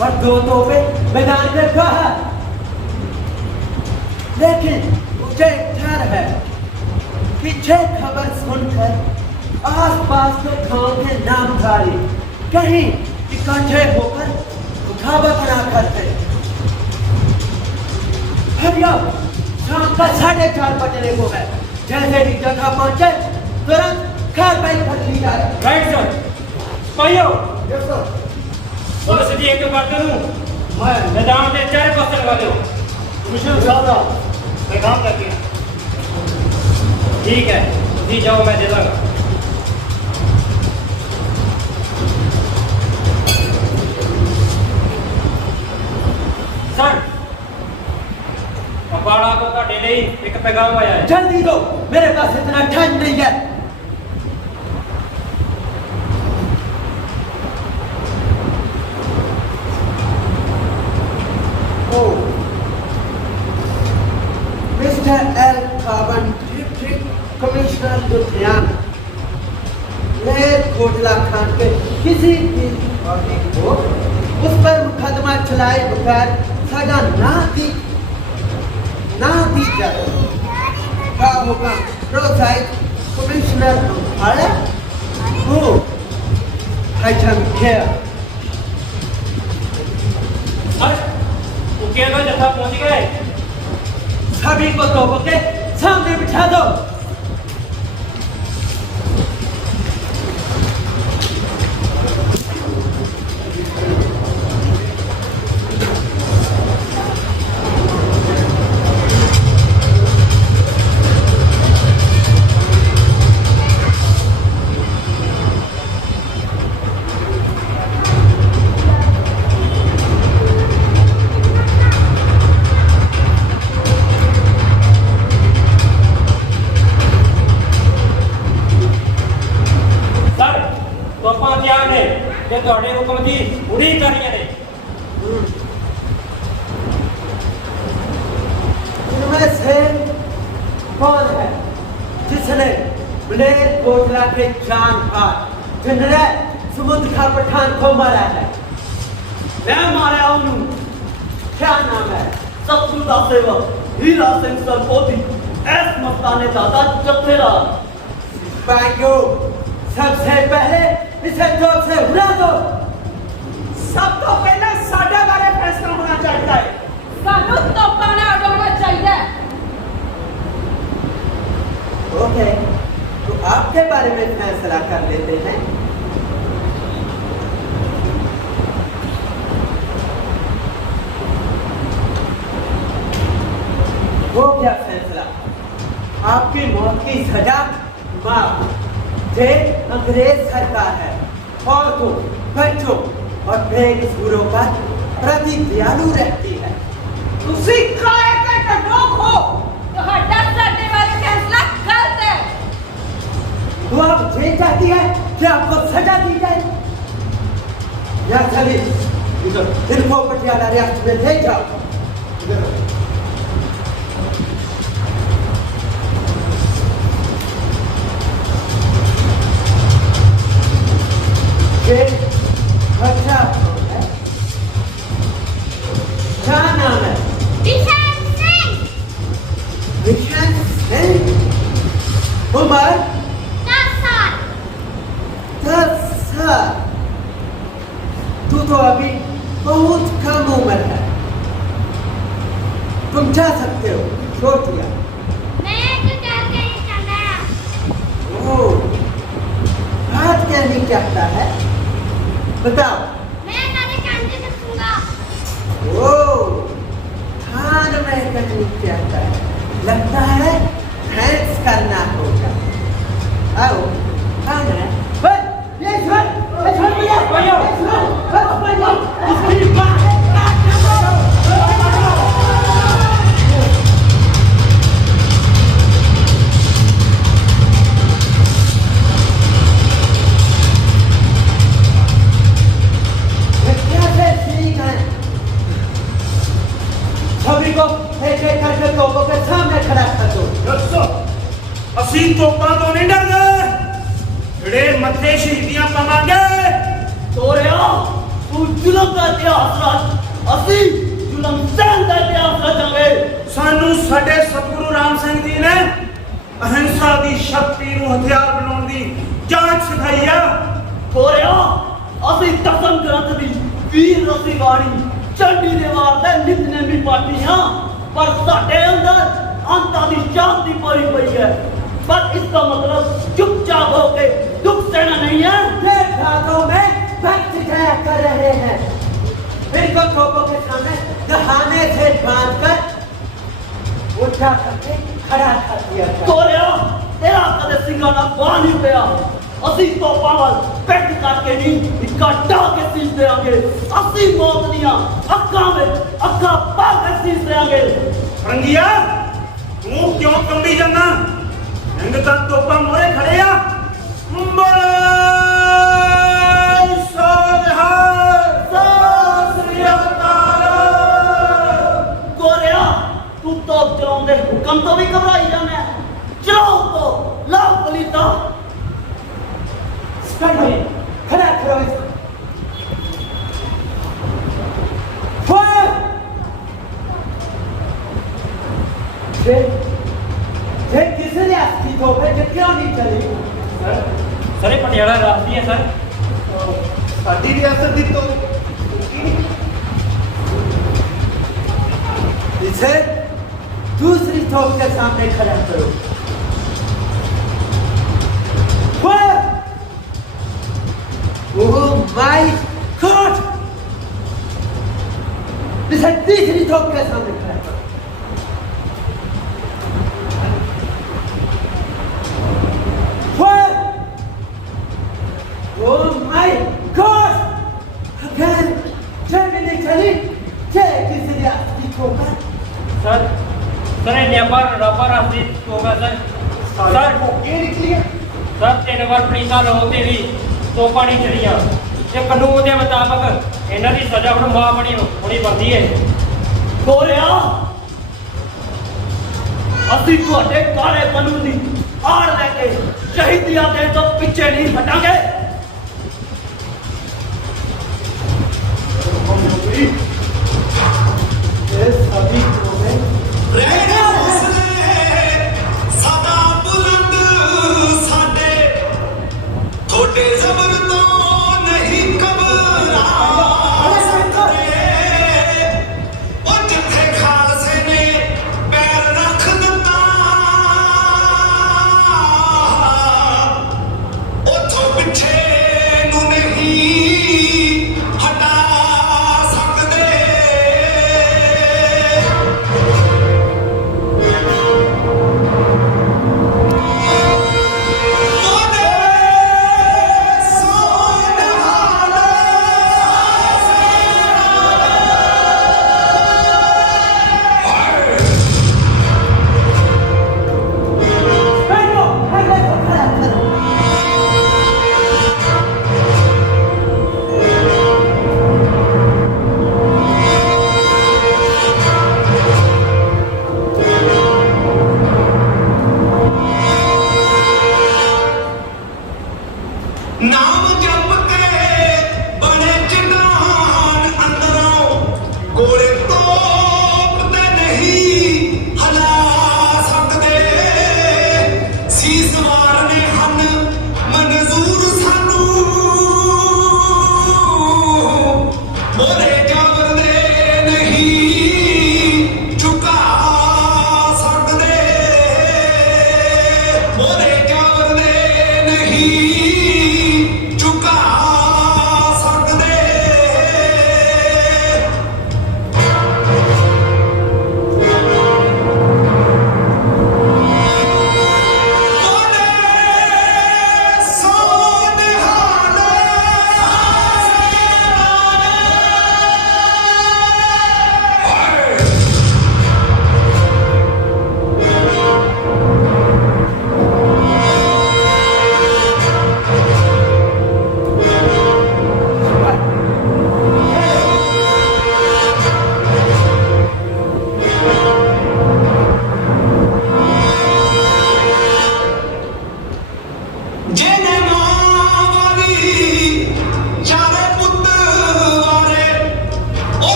और 2 तोपे मैदान के बाहर। लेकिन मुझे डर है पीछे खबर सुनकर आसपास के गांव के नामधारी कहीं इकट्ठे होकर मुखाबत ना करते। हरियाम शाम का 4:30 बजने को है। जैसे ही जगह पहुंचे तुरंत कार्रवाई कर ली जाए। Right sir. पाइयो यस सर। पुलिस दी एक बात करूं, मैं मैदान के चार पासे लगा दो। कमिश्नर साहब का पैगाम लेके आया। ठीक है, जी जाओ, मैं दे दूंगा। सर, अम्बाड़ा को ਤੁਹਾਡੇ ਲਈ ਇੱਕ ਪੈਗਾਮ ਆਇਆ ਹੈ। जल्दी दो, मेरे पास इतना टाइम नहीं है। Mister L carbon deputy commissioner Ludhiana ने कोटला खान के किसी भी पार्टी को उस पर मुकदमा चलाए बगैर सजा ना दी जाए। क्या होगा प्रोसाइड कमिश्नर अम्बाड़ा who I don't care। Sir, उनके अगर जत्था पहुंच गए। सभी को तोपों के सामने बिठा दो। ਤੇ ਤੁਹਾਡੇ ਹੁਕਮ ਦੀ ਉਡੀਕ ਕਰ ਰਹੀਆਂ ਨੇ। इनमें से कौन है जिसने ब्लेर कोटला के जान हार जिन्होंने समुद्र का पठान को मारा है? मैं मारा उन्होंने। क्या नाम है? सतगुरु का सेवक हीरा सिंह सरपोती, एस मस्ताने दादा जत्थेदार। भाइयों, सबसे पहले इसे जोर से उड़ा दो। सब तो पहले साढ़े बारे फैसला होना चाहिए है। सानू तोपा ना उड़ाना चाहिए। ओके, तो आपके बारे में फैसला कर लेते हैं। वो क्या फैसला? आपकी मौत की सजा माफ। ये अंग्रेज सरकार है और तो बच्चों और बेकसूरों का प्रति दयालु रहती है। ਤੁਸੀਂ ਕਾਇ ਕੇ ਟੋਕ ਹੋ। ਤੁਹਾਡਾ ਸਾਡੇ ਬਾਰੇ फैसला गलत है। तो आप ये चाहती है कि आपको सजा दी जाए? या चलिए इनको पटियाला रियासत में ले जाओ। ये बच्चा कौन है? क्या नाम है? विशाल सिंह। विशाल सिंह। उम्र 10 साल। 10 साल। तू तो अभी बहुत कम उम्र है। तुम जा सकते हो, छोड़ दिया। मैं तो कहते ही चला। ओह, बात कहनी चाहता है, बताओ। मैं नारे कांटे रखूंगा। ओह, खान में कहनी चाहता है, लगता है थैंक्स करना होगा। आओ, खान है। ये छोड़ मुझे। इसकी बात सभी को एक एक करके तोपों के सामने खड़ा कर दो। ਅਸੀਂ ਤੋਪਾਂ ਤੋਂ ਨਹੀਂ ਡਰਦੇ, ਜਿਹੜੇ ਮੱਥੇ ਸ਼ਹੀਦੀਆਂ ਪਾਵਾਂਗੇ। ਤੋਰਿਆ ਤੂੰ ਜ਼ੁਲਮ ਦਾ ਇਤਿਹਾਸ ਰਚ, ਅਸੀਂ ਜ਼ੁਲਮ ਸਹਿਣ ਦਾ ਇਤਿਹਾਸ ਰਚਾਂਗੇ। ਸਾਨੂੰ ਸਾਡੇ ਸਤਿਗੁਰੂ ਰਾਮ ਸਿੰਘ ਸ਼ਕਤੀ ਨੂੰ ਹਥਿਆਰ ਬਣਾਉਣ ਦੀ ਜਾਂਚ ਸਿਖਾਈ ਆ। ਹੋਰਿਆ ਅਸੀਂ ਦਸਮ ਗ੍ਰੰਥ ਦੀ ਵੀਰ ਰਸੀ ਬਾਣੀ ਚੰਡੀ ਦੇ ਵਾਰ ਦੇ ਨਿਤਨੇਮੀ ਪਾਠੀ ਹਾਂ, ਪਰ ਸਾਡੇ ਅੰਦਰ ਅੰਤਾਂ ਦੀ ਸ਼ਾਂਤੀ ਭਰੀ ਪਈ ਹੈ। पर इसका मतलब चुपचाप होके दुख सहना नहीं है। ये घातों में भक्त जया कर रहे हैं, इनको तोपों के सामने दहाने से बांधकर उठा करके खड़ा कर दिया जाए। तोरिया तेरा कदे सिंगाना बांध नहीं पिया। ਅਸੀਂ ਤੋਪਾਂ ਵੱਲ ਪਿੱਠ ਕਰਕੇ ਨਹੀਂ ਇਕੱਠਾ ਕੇ ਸੀਸ ਦੇਾਂਗੇ। ਅਸੀਂ ਮੌਤ ਦੀਆਂ ਅੱਖਾਂ ਵਿੱਚ ਅੱਖਾਂ ਪਾ ਕੇ ਸੀਸ ਦੇਾਂਗੇ। ਰੰਗੀਆ ਤੂੰ ਕਿਉਂ ਕੰਬੀ ਜਾਂਦਾ? ਇੰਦ ਤਾਂ ਤੋਪਾਂ ਮੋਰੇ ਖੜੇ ਆ। ਬੋਲੇ ਸੋਨਹਾ ਸਤਿ ਸ੍ਰੀ ਅਕਾਲ। ਗੋਰਿਆ ਤੂੰ ਤੋਪ ਚਲਾਉਣ ਦੇ ਹੁਕਮ ਤੋਂ ਵੀ ਘਬਰਾਈ ਜਾਂਦਾ। ਚਲਾਓ ਤੋਂ ਲਾਓ ਪਲੀਤਾ। खड़ा करो इसको। ये किस रियासत की तोप है जो क्यों नहीं चली? सर ये पटियाला रास्ती है सर। ਸਾਡੀ ਰਿਆਸਤ ਦੀ ਤੋਂ इसे दूसरी तोप के सामने खड़ा करो। Oh my God! इसे तीसरी तोप के सामने खड़ा करो। Oh my God! Again, Germany चली, क्या किसी रियासत की तोप है? सर ये नेपाल रबर रास्ते होगा सर। सर ਇਹ ਨਿਕਲੀ ਹੈ। सर 3 ਵਾਰ ਪੁਲਿਸਾਂ ਲੋਤੇ ਵੀ ਤੋਪਾਂ ਨਹੀਂ ਚਲੀਆਂ ਤੇ ਕਾਨੂੰਨ ਦੇ ਮੁਤਾਬਕ ਇਹਨਾਂ ਦੀ ਸਜ਼ਾ ਹੁਣ ਮਾਂ ਬਣੀ ਹੋਣੀ ਬਣਦੀ ਹੈ। ਗੋਰਿਆ ਅਸੀਂ ਤੁਹਾਡੇ ਕਾਲੇ ਕਾਨੂੰਨ ਦੀ ਆੜ ਲੈ ਕੇ ਸ਼ਹੀਦੀਆਂ ਦੇ ਤੋਂ ਪਿੱਛੇ ਨਹੀਂ ਹਟਾਂਗੇ। ये सभी तोपें ਰਹਿਣਾ ਹੌਸਲੇ ਸਦਾ ਬੁਲੰਦ ਸਾਡੇ ਤੁਹਾਡੇ ਜ਼ਬਰ ਤੋਂ ਨਹੀਂ ਘਬਰਾਉਂਦੇ। ਉਹ ਜਿੱਥੇ ਖਾਲਸੇ ਨੇ ਪੈਰ ਰੱਖ ਦਿੱਤਾ ਉੱਥੋਂ ਪਿੱਛੇ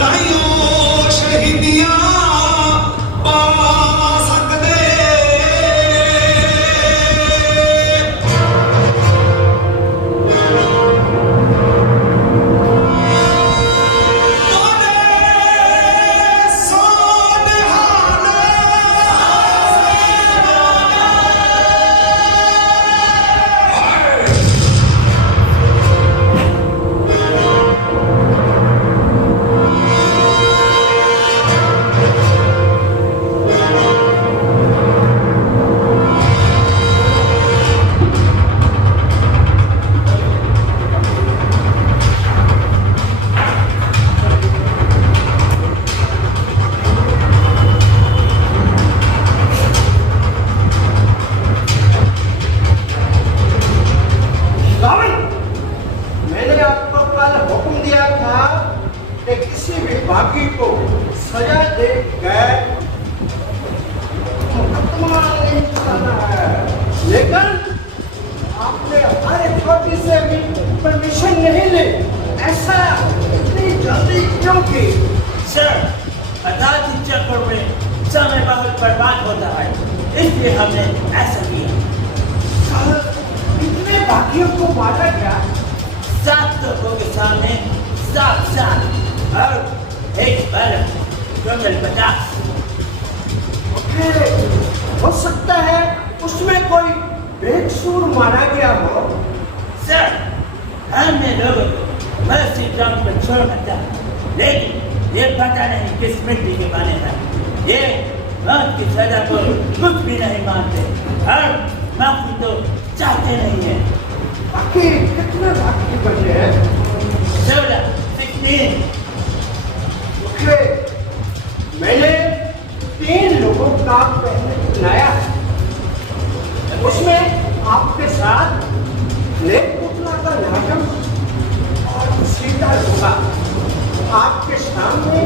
ताइयों शहीदियां पा सकदे रावण, मैंने आपको कल हुक्म दिया था कि किसी भी बागी को सजा दे गए मुकदमा नहीं चलाना है, लेकिन आपने हमारे छोटी से भी परमिशन नहीं ली। ऐसा इतनी जल्दी क्यों की? सर, अदालती चक्कर में समय बहुत बर्बाद होता है, इसलिए हमने ऐसा किया। इतने बागियों को मारा गया? 7 लोगों के सामने 7 और एक बालक, टोटल 50। हो सकता है उसमें कोई बेकसूर मारा गया हो। सर, हमने लोगों को मर्सी ग्राउंड पर छोड़ना था, लेकिन ये पता नहीं किस मिट्टी के बने हैं। ये मौत की सजा को कुछ भी नहीं मानते और माफी तो चाहते नहीं है। बाकी कितने बाकी बचे हैं? 16। ओके, मैंने 3 लोगों का पहले बुलाया, उसमें आपके साथ लेक पुतला का नाटक और सीधा होगा। आपके सामने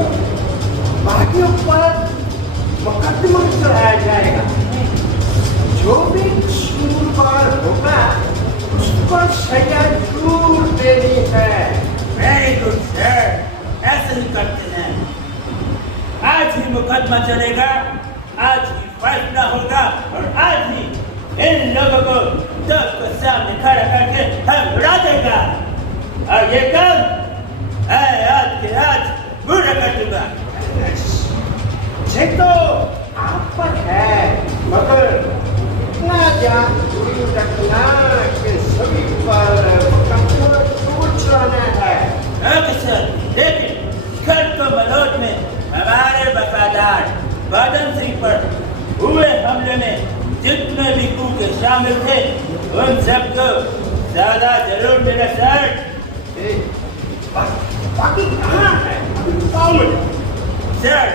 बाकियों पर मुकदमा चढ़ाया जाएगा। जो भी कसूरवार होगा उसको सजा जरूर देनी है। वेरी गुड सर, ऐसे ही करते हैं। आज ही मुकदमा चलेगा, आज ही फैसला होगा और आज ही इन लोगों को जज के सामने खड़ा करके हम उड़ा देगा। और ये कल आज के आज पूरा कर दूंगा। ये तो आप पर है, मगर इतना ध्यान जरूर रखना कि सभी पर मुकदमा जरूर चलाना है। ओके सर, लेकिन कल को मलोट में हमारे वफादार बदन सिंह पर हुए हमले में जितने भी कूके शामिल थे उन सबको सजा जरूर मिले सर। बाकी कहाँ है? सर,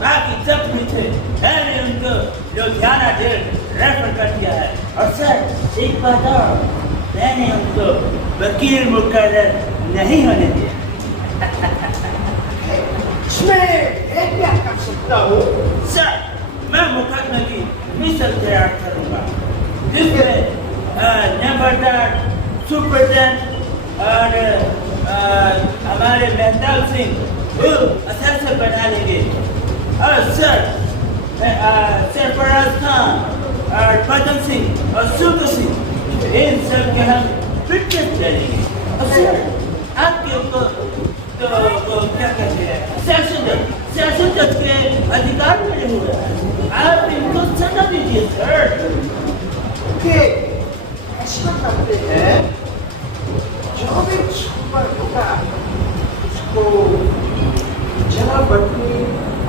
बाकी जख्मी थे, मैंने उनको लुधियाना जेल रेफर कर दिया है। और सर, एक बात और, मैंने उनको वकील मुकर्रर नहीं होने दिया। इसमें मैं क्या कर सकता हूँ? सर, मैं मुकदमे की मिसल तैयार करूंगा, जिसमें नंबरदार, सुपरटेंडेंट और हमारे मेहताब सिंह को असेसर बना लेंगे। और सर, सरफराज खान और बदन सिंह और सुबह सिंह, इन सब के हम फिटनेस करेंगे। और सर, आपके ऊपर तो क्या कहते हैं, सेशन जज के अधिकार मिले हुए हैं, आप इनको सजा दीजिए सर। ओके, ऐसा करते हैं, जो भी सुपर होगा उसको जलावतनी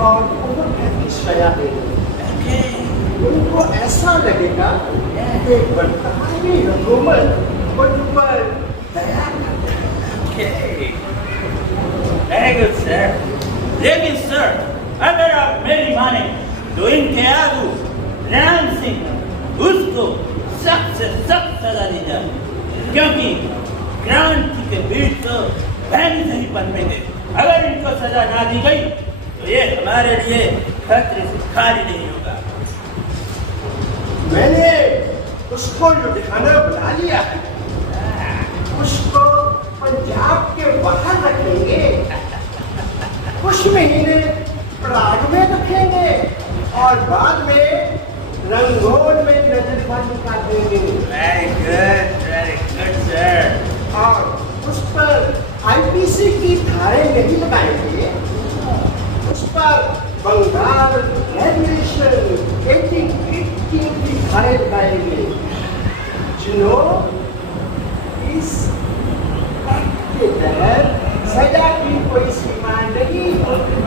और उम्र कैद की सजा दे देंगे। उनको ऐसा लगेगा कि बरतानवी हुकूमत उन पर दया करती है। वेरी गुड सर, लेकिन सर, अगर आप मेरी माने तो इनके आगू राम सिंह उसको सख्त से सख्त सजा दी जाए, क्योंकि क्रांति के बीच तो बहनी नहीं पनपेंगे। अगर इनको सजा ना दी गई तो ये हमारे लिए खतरे से खाली नहीं होगा। मैंने उसको लुधियाना बुला लिया है, उसको पंजाब के बाहर रखेंगे। कुछ महीने पराग में रखेंगे और बाद में रंगों में नजरबंद कर देंगे। very good, sir. और उस पर आईपीसी की धारें नहीं लगाएंगे, उस पर बंगाल रेगुलेशन 1818 की धारें लगाएंगे। इस एक्ट के तहत सजा की कोई सीमा नहीं होती।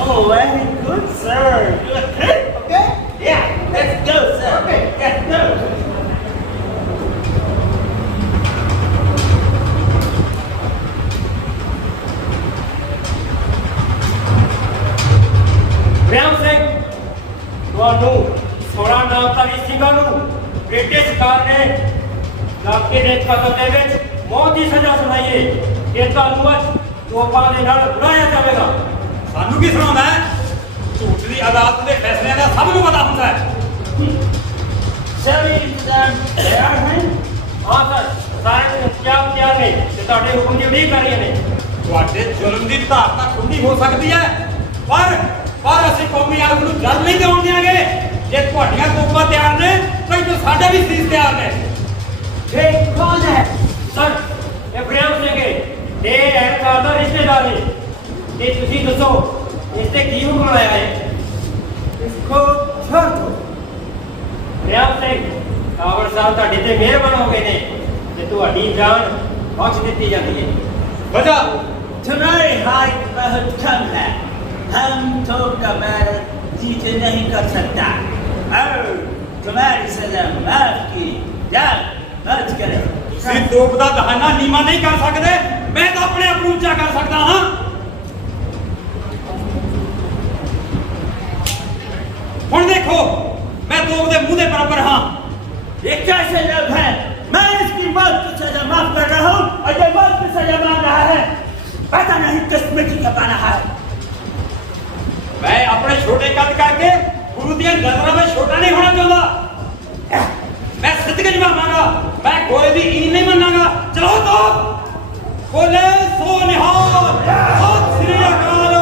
Oh, very good, sir. Good. Okay? Yeah, let's go, sir. Okay. Let's go. Viyam Singh ਤੁਹਾਨੂੰ 16 ਨਾਮਧਾਰੀ ਸਿੰਘਾਂ ਨੂੰ ਬ੍ਰਿਟਿਸ਼ ਸਰਕਾਰ ਨੇ ਇਲਾਕੇ ਦੇ ਕਤਲ ਦੇ ਵਿੱਚ ਮੌਤ ਦੀ ਸਜ਼ਾ ਸੁਣਾਈ ਹੈ। ਇਹ ਤੁਹਾਨੂੰ ਅੱਜ ਤੋਪਾਂ ਦੇ ਨਾਲ ਉਡਾਇਆ ਜਾਵੇਗਾ। ਸਾਨੂੰ ਕੀ ਸੁਣਾਉਂਦਾ ਹੈ? ਝੂਠ ਦੀ ਅਦਾਲਤ ਦੇ ਫੈਸਲਿਆਂ ਦਾ ਸਭ ਨੂੰ ਪਤਾ ਹੁੰਦਾ ਹੈ। Shall we them there, हैं? ਹਾਂ ਸਰ, ਸਾਰੇ ਇੰਤਜ਼ਾਮ ਤਿਆਰ ਨੇ ਤੇ ਤੁਹਾਡੇ ਹੁਕਮ ਦੀ ਉਡੀਕ ਕਰ ਰਹੀਆਂ ਨੇ। ਤੁਹਾਡੇ ਜ਼ੁਲਮ ਦੀ ਧਾਰ ਤਾਂ ਖੁੱਲੀ ਹੋ ਸਕਦੀ ਹੈ, ਪਰ ਅਸੀਂ ਕੌਮੀ ਆਗੂ ਨੂੰ ਜਲ ਨਹੀਂ ਦੇਣ ਦਿਆਂਗੇ। ਜੇ ਤੁਹਾਡੀਆਂ ਤੋਪਾਂ ਤਿਆਰ ਨੇ ਤਾਂ ਇੱਥੇ ਸਾਡੇ ਵੀ ਸੀਸ ਤਿਆਰ ਨੇ। ये कौन है? ਸਰ, ਇਹ ਵਿਆਮ ਸਿੰਘ ਹੈ ਤੇ ਅਹਿਲਕਾਰ ਦਾ ਰਿਸ਼ਤੇਦਾਰ ਹੈ ਤੇ ਤੁਸੀਂ ਦੱਸੋ ਇਸ ਤੇ ਕੀ ਹੁਕਮ ਆਇਆ ਹੈ? इसको छोड़ दो। ਵਿਆਮ ਸਿੰਘ, ਕਾਬਲ ਸਾਹਿਬ ਤੁਹਾਡੇ ਤੇ ਮਿਹਰਬਾਨ ਹੋ ਗਏ ਨੇ ਤੇ ਤੁਹਾਡੀ ਜਾਨ ਬਖਸ਼ ਦਿੱਤੀ ਜਾਂਦੀ ਹੈ। ਵਜਾ तुम्हारी हाइट बहुत कम है, हम तो तुम्हारा जीत नहीं कर सकता और तुम्हारी सजा माफ की जा मत करो। ਤੁਸੀਂ ਤੋਪ ਦਾ ਦਹਾਨਾ ਨੀਮਾ ਨਹੀਂ ਕਰ ਸਕਦੇ, ਮੈਂ ਤਾਂ ਆਪਣੇ ਆਪ ਨੂੰ ਉੱਚਾ ਕਰ ਸਕਦਾ ਹਾਂ। ਹੁਣ ਦੇਖੋ, ਮੈਂ ਤੋਪ ਦੇ ਮੂੰਹ ਦੇ ਬਰਾਬਰ ਹਾਂ। ये कैसे लोग हैं? मैं इसकी मौत की सजा माफ कर रहा हूँ और ये मौत की सजा मांग रहा है। पता नहीं किस मिट्टी खपाना है। ਮੈਂ ਆਪਣੇ ਛੋਟੇ ਕੱਦ ਕਰਕੇ ਗੁਰੂ ਦੀਆਂ ਨਜ਼ਰਾਂ ਵਿੱਚ ਛੋਟਾ ਨਹੀਂ ਹੋਣਾ ਚਾਹੁੰਦਾ। ਮੈਂ ਸਦਕੇ ਨਿਭਾਵਾਂਗਾ, ਮੈਂ ਗੋਲੇ ਦੀ ਈਨ ਨਹੀਂ ਮੰਨਾਂਗਾ। ਚਲੋ ਤੋਪ ਬੋਲੇ ਸੋ ਨਿਹਾਲ, ਸਤਿ ਸ੍ਰੀ ਅਕਾਲ।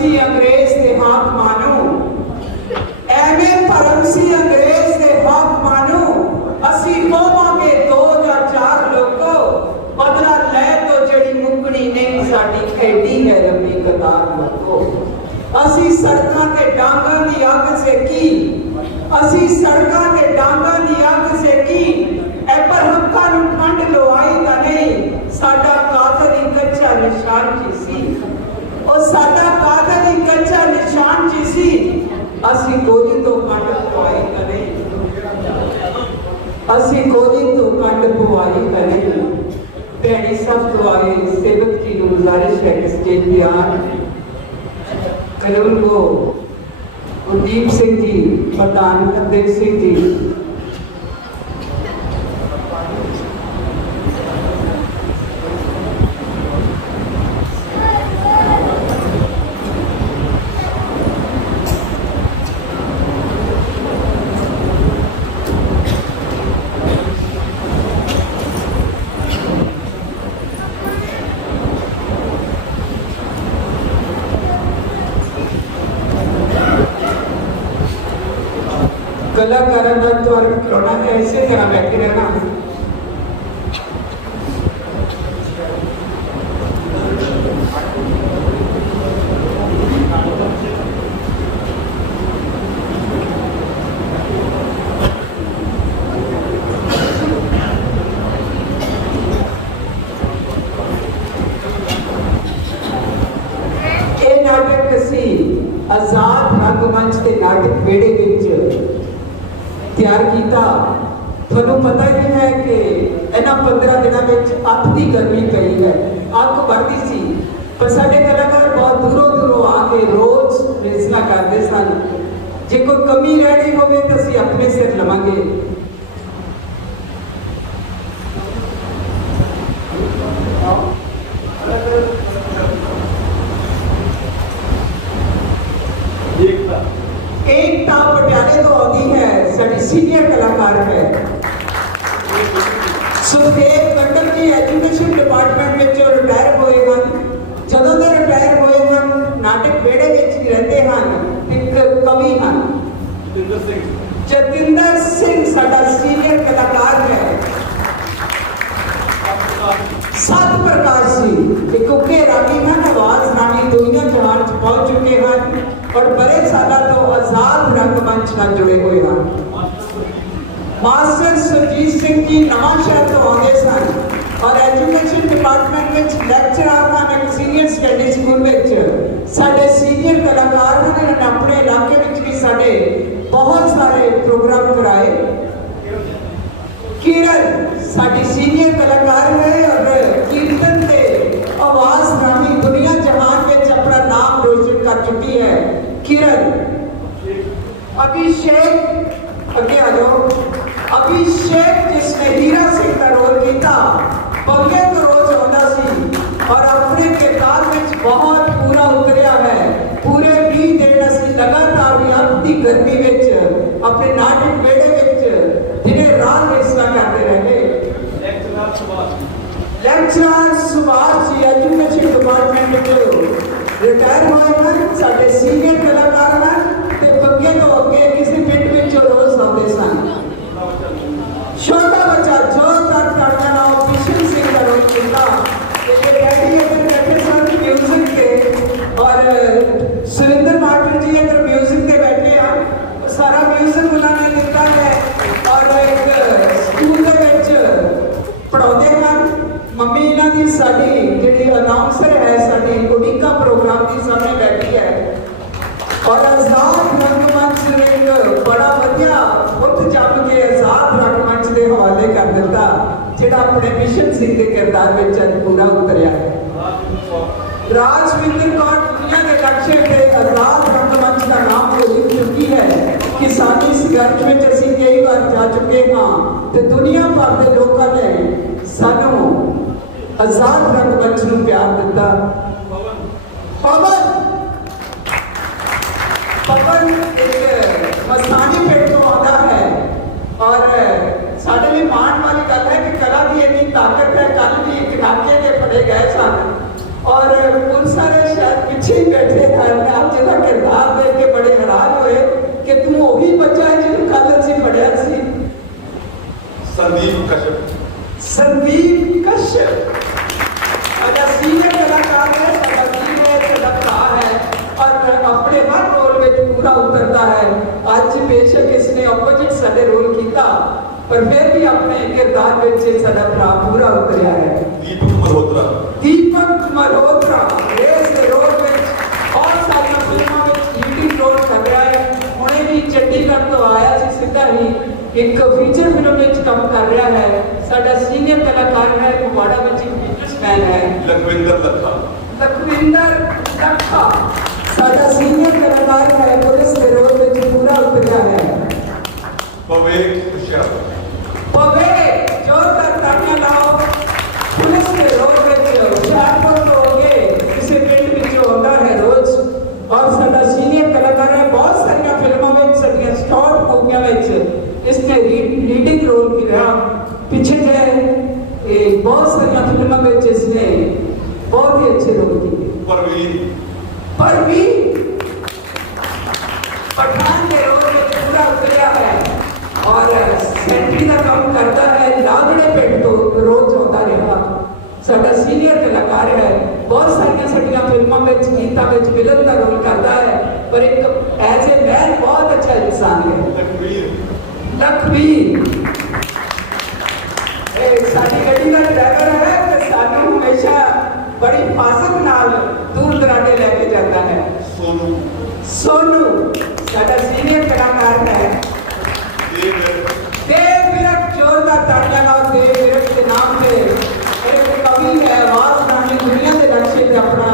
ਸੀ ਅੰਗਰੇਜ਼ ਦੇ ਹਾਕਮਾਂ ਨੂੰ, ਐਵੇਂ ਭਰਮ ਸੀ ਅੰਗਰੇਜ਼ ਦੇ ਹਾਕਮਾਂ ਨੂੰ। ਅਸੀਂ ਹੋਵਾਂਗੇ 2 ਜਾਂ 4 ਲੋਕੋ, ਬਦਲਾ ਲੈ ਤੋ ਜਿਹੜੀ ਮੁੱਕਣੀ ਨਹੀਂ ਸਾਡੀ ਖੇਡੀ ਹੈ ਲੰਬੀ ਕਤਾਰ ਲੋਕੋ। ਅਸੀਂ ਸੜਕਾਂ ਤੇ ਡਾਂਗਾਂ ਦੀ ਅੱਗ ਸੇਕੀ, ਅਸੀਂ ਸੜਕਾਂ ਤੇ ਡਾਂਗਾਂ ਦੀ ਅੱਗ ਸੇਕੀ, ਐ ਪਰ ਹੱਕਾਂ ਨੂੰ ਠੰਡ ਲਵਾਈ ਤਾਂ ਨਹੀਂ। ਸਾਡਾ ਕਾਤਲ ਹੀ ਕੱਚਾ ਨਿਸ਼ਾਨ ਜੀ ਸੀ, ਉਹ ਸਾਡਾ ਕਾਤਲ ਹੀ ਕੱਚਾ ਨਿਸ਼ਾਨ ਜੀ ਸੀ। ਅਸੀਂ ਗੋਲੀ ਤੋਂ ਕੰਡ ਪਵਾਈ ਤਾਂ ਨਹੀਂ, ਅਸੀਂ ਗੋਲੀ ਤੋਂ ਕੰਡ ਪਵਾਈ ਤਾਂ ਨਹੀਂ। ਭੈਣੀ ਸਭ ਤੋਂ आगे सेवक जी को गुजारिश है कि स्टेज पे आए। कलम को गुरदीप सिंह जी, प्रधान हरदेव सिंह जी, कलाकारों का तो खिलौना है, ऐसे तरह बैठे रहना। ये नाटक असी आजाद रंगमंच के नाटक वेड़े विच ਤਿਆਰ ਕੀਤਾ। ਤੁਹਾਨੂੰ ਪਤਾ ਹੀ ਹੈ ਕਿ ਇਹਨਾਂ 15 ਦਿਨਾਂ ਵਿੱਚ ਅੱਤ ਦੀ ਗਰਮੀ ਪਈ ਹੈ, ਅੱਗ ਵਰਦੀ ਸੀ, ਪਰ ਸਾਡੇ ਕਲਾਕਾਰ ਬਹੁਤ ਦੂਰੋਂ ਦੂਰੋਂ ਆ ਕੇ ਰੋਜ਼ ਰਿਹਰਸਲਾਂ ਕਰਦੇ ਸਨ। ਜੇ ਕੋਈ ਕਮੀ ਰਹਿ ਗਈ ਹੋਵੇ ਤਾਂ ਅਸੀਂ ਆਪਣੇ ਸਿਰ ਲਵਾਂਗੇ। एकता पटियाले तो आती है, साडी सीनियर कलाकार है। सुखदेव मंडल जी एजुकेशन डिपार्टमेंट में रिटायर हुए हैं। जदों दे रिटायर हुए हैं नाटक वेड़े विच ही रहते हैं। एक कवि हैं जतिंदर सिंह, साडा सीनियर कलाकार है। सत प्रकाश जी एक उके रागी हैं, आवाज रागी दुनिया जहान च पहुंच चुके हैं और बड़े साल तो आजाद रंगमंच नाल जुड़े हुए हैं। मास्टर सुरजीत सिंह जी नवांशहर तो आते सन और एजुकेशन डिपार्टमेंट में लैक्चरर हैं, एक सीनियर स्टडी स्कूल में। साडे सीनियर कलाकार हैं, अपने इलाके में भी साडे बहुत सारे प्रोग्राम कराए। किरण साडी सीनियर कलाकार है और कीर्तन के आवाज राही दुनिया जहान में अपना नाम रोशन कर चुकी है। किरण अभिषेक अगे आ जाओ। अभिषेक जिसने हीरा सिंह का रोल किया, बंगे तो रोज आता सी और अपने किरदार में बहुत पूरा उतरिया है। पूरे 20 दिन असी लगातार भी अपनी गर्मी में अपने नाटक वेड़े में दिने रात रिहर्सल करते रहे। Lecturer Subhash ji education department retire हुए हैं, साडे सीनियर कलाकार हैं ते बंगे तो अगे किसी पिंड में रोज आते सन। छोटा बच्चा जो किशन सिंह का रोल किया, बैठे सन म्यूजिक के और सुरेंद्र मास्टर जी अगर म्यूजिक के बैठे हैं, सारा म्यूजिक उन्होंने दिता है और एक स्कूल पढ़ाते हैं। मम्मी इन्हों की साड़ी जी अनाउंसर है, साड़ी उड़ीका प्रोग्राम की सामने बैठी है और आजाद रंगमंच एक बड़ा वधिया उठ जम के आजाद रंगमंच के हवाले कर दिता, जिहड़ा अपने मिशन सिंह के किरदार में अज पूरा उतरिया है। राजविंदर कौर दुनिया के लक्ष्य के आजाद रंगमंच का नाम वो लिख चुकी है कि साडी संघर्ष में असीं कई बार जा चुके हाँ तो दुनिया भर के लोगों ने सानू आजाद रंगमंच नूं प्यार दिता। पवन पवन एक मस्तानी पिंड तो आता है और साडे लिए माण वाली गल है कि कला की इतनी ताकत है। कल भी एक नाके के फड़े गए सन और पुलिस वाले शायद पीछे ही बैठे हैं आप जिहदा किरदार देख के बड़े हैरान हुए कि तू वही बच्चा है जिन्होंने कल असीं पढ़िया सी। संदीप कश्यप। संदीप कश्यप साडा सीनियर कलाकार है, साडा सीनियर कलाकार है और अपने हर रोल में पूरा उतरता है। आज बेशक इसने ऑपोजिट साडे रोल किया पर फिर भी अपने किरदार में साडा भरा पूरा उतरिया है। दीपक मल्होत्रा। दीपक मल्होत्रा इस रोल में बहुत सारी फिल्मों में लीडिंग रोल कर रहा है। हुणे भी चंडीगढ़ तो आया सी सीधा ही एक फीचर फिल्म में काम कर रहा है। साडा सीनियर कलाकार है, कुवाड़ा में एक बिजनेसमैन है। लखविंदर लखा। लखविंदर लखा साडा सीनियर कलाकार है, पुलिस के रोल में पूरा उतरिया है। पवेक हुशियार। पवेक जोरदार तालियां लाओ। पुलिस के रोल में हुशियारपुर तो होंगे किसी पिंड में जो होता है रोज और साडा सीनियर कलाकार है। बहुत सारी फिल्मों में साडियां शॉर्ट मूवियां में इसने लीडिंग रोल किया। पीछे जाए बहुत सारी फिल्मों में इसने बहुत ही अच्छे रोल किए। परवीन। परवीन पठान के रोल में पूरा उतरिया है और सेंट्री का काम करता है। लावड़े पिंड तो रोज होता रहा। साडा सीनियर कलाकार है, बहुत सारिया साडियां फिल्मों में गीता में विलन का रोल करता है पर एक एज ए मैन बहुत अच्छा इंसान है। लखवीर साडी गड्डी का ड्राइवर है कि सानू हमेशा बड़ी हिफाजत नाल दूर दराजे लेके जाता है। सोनू। सोनू साडा सीनियर कलाकार है। देव विरक जोरदार तालियां लाओ। देव विरक के नाम पे एक कवि है, आवाज नामी दुनिया के नक्शे पे अपना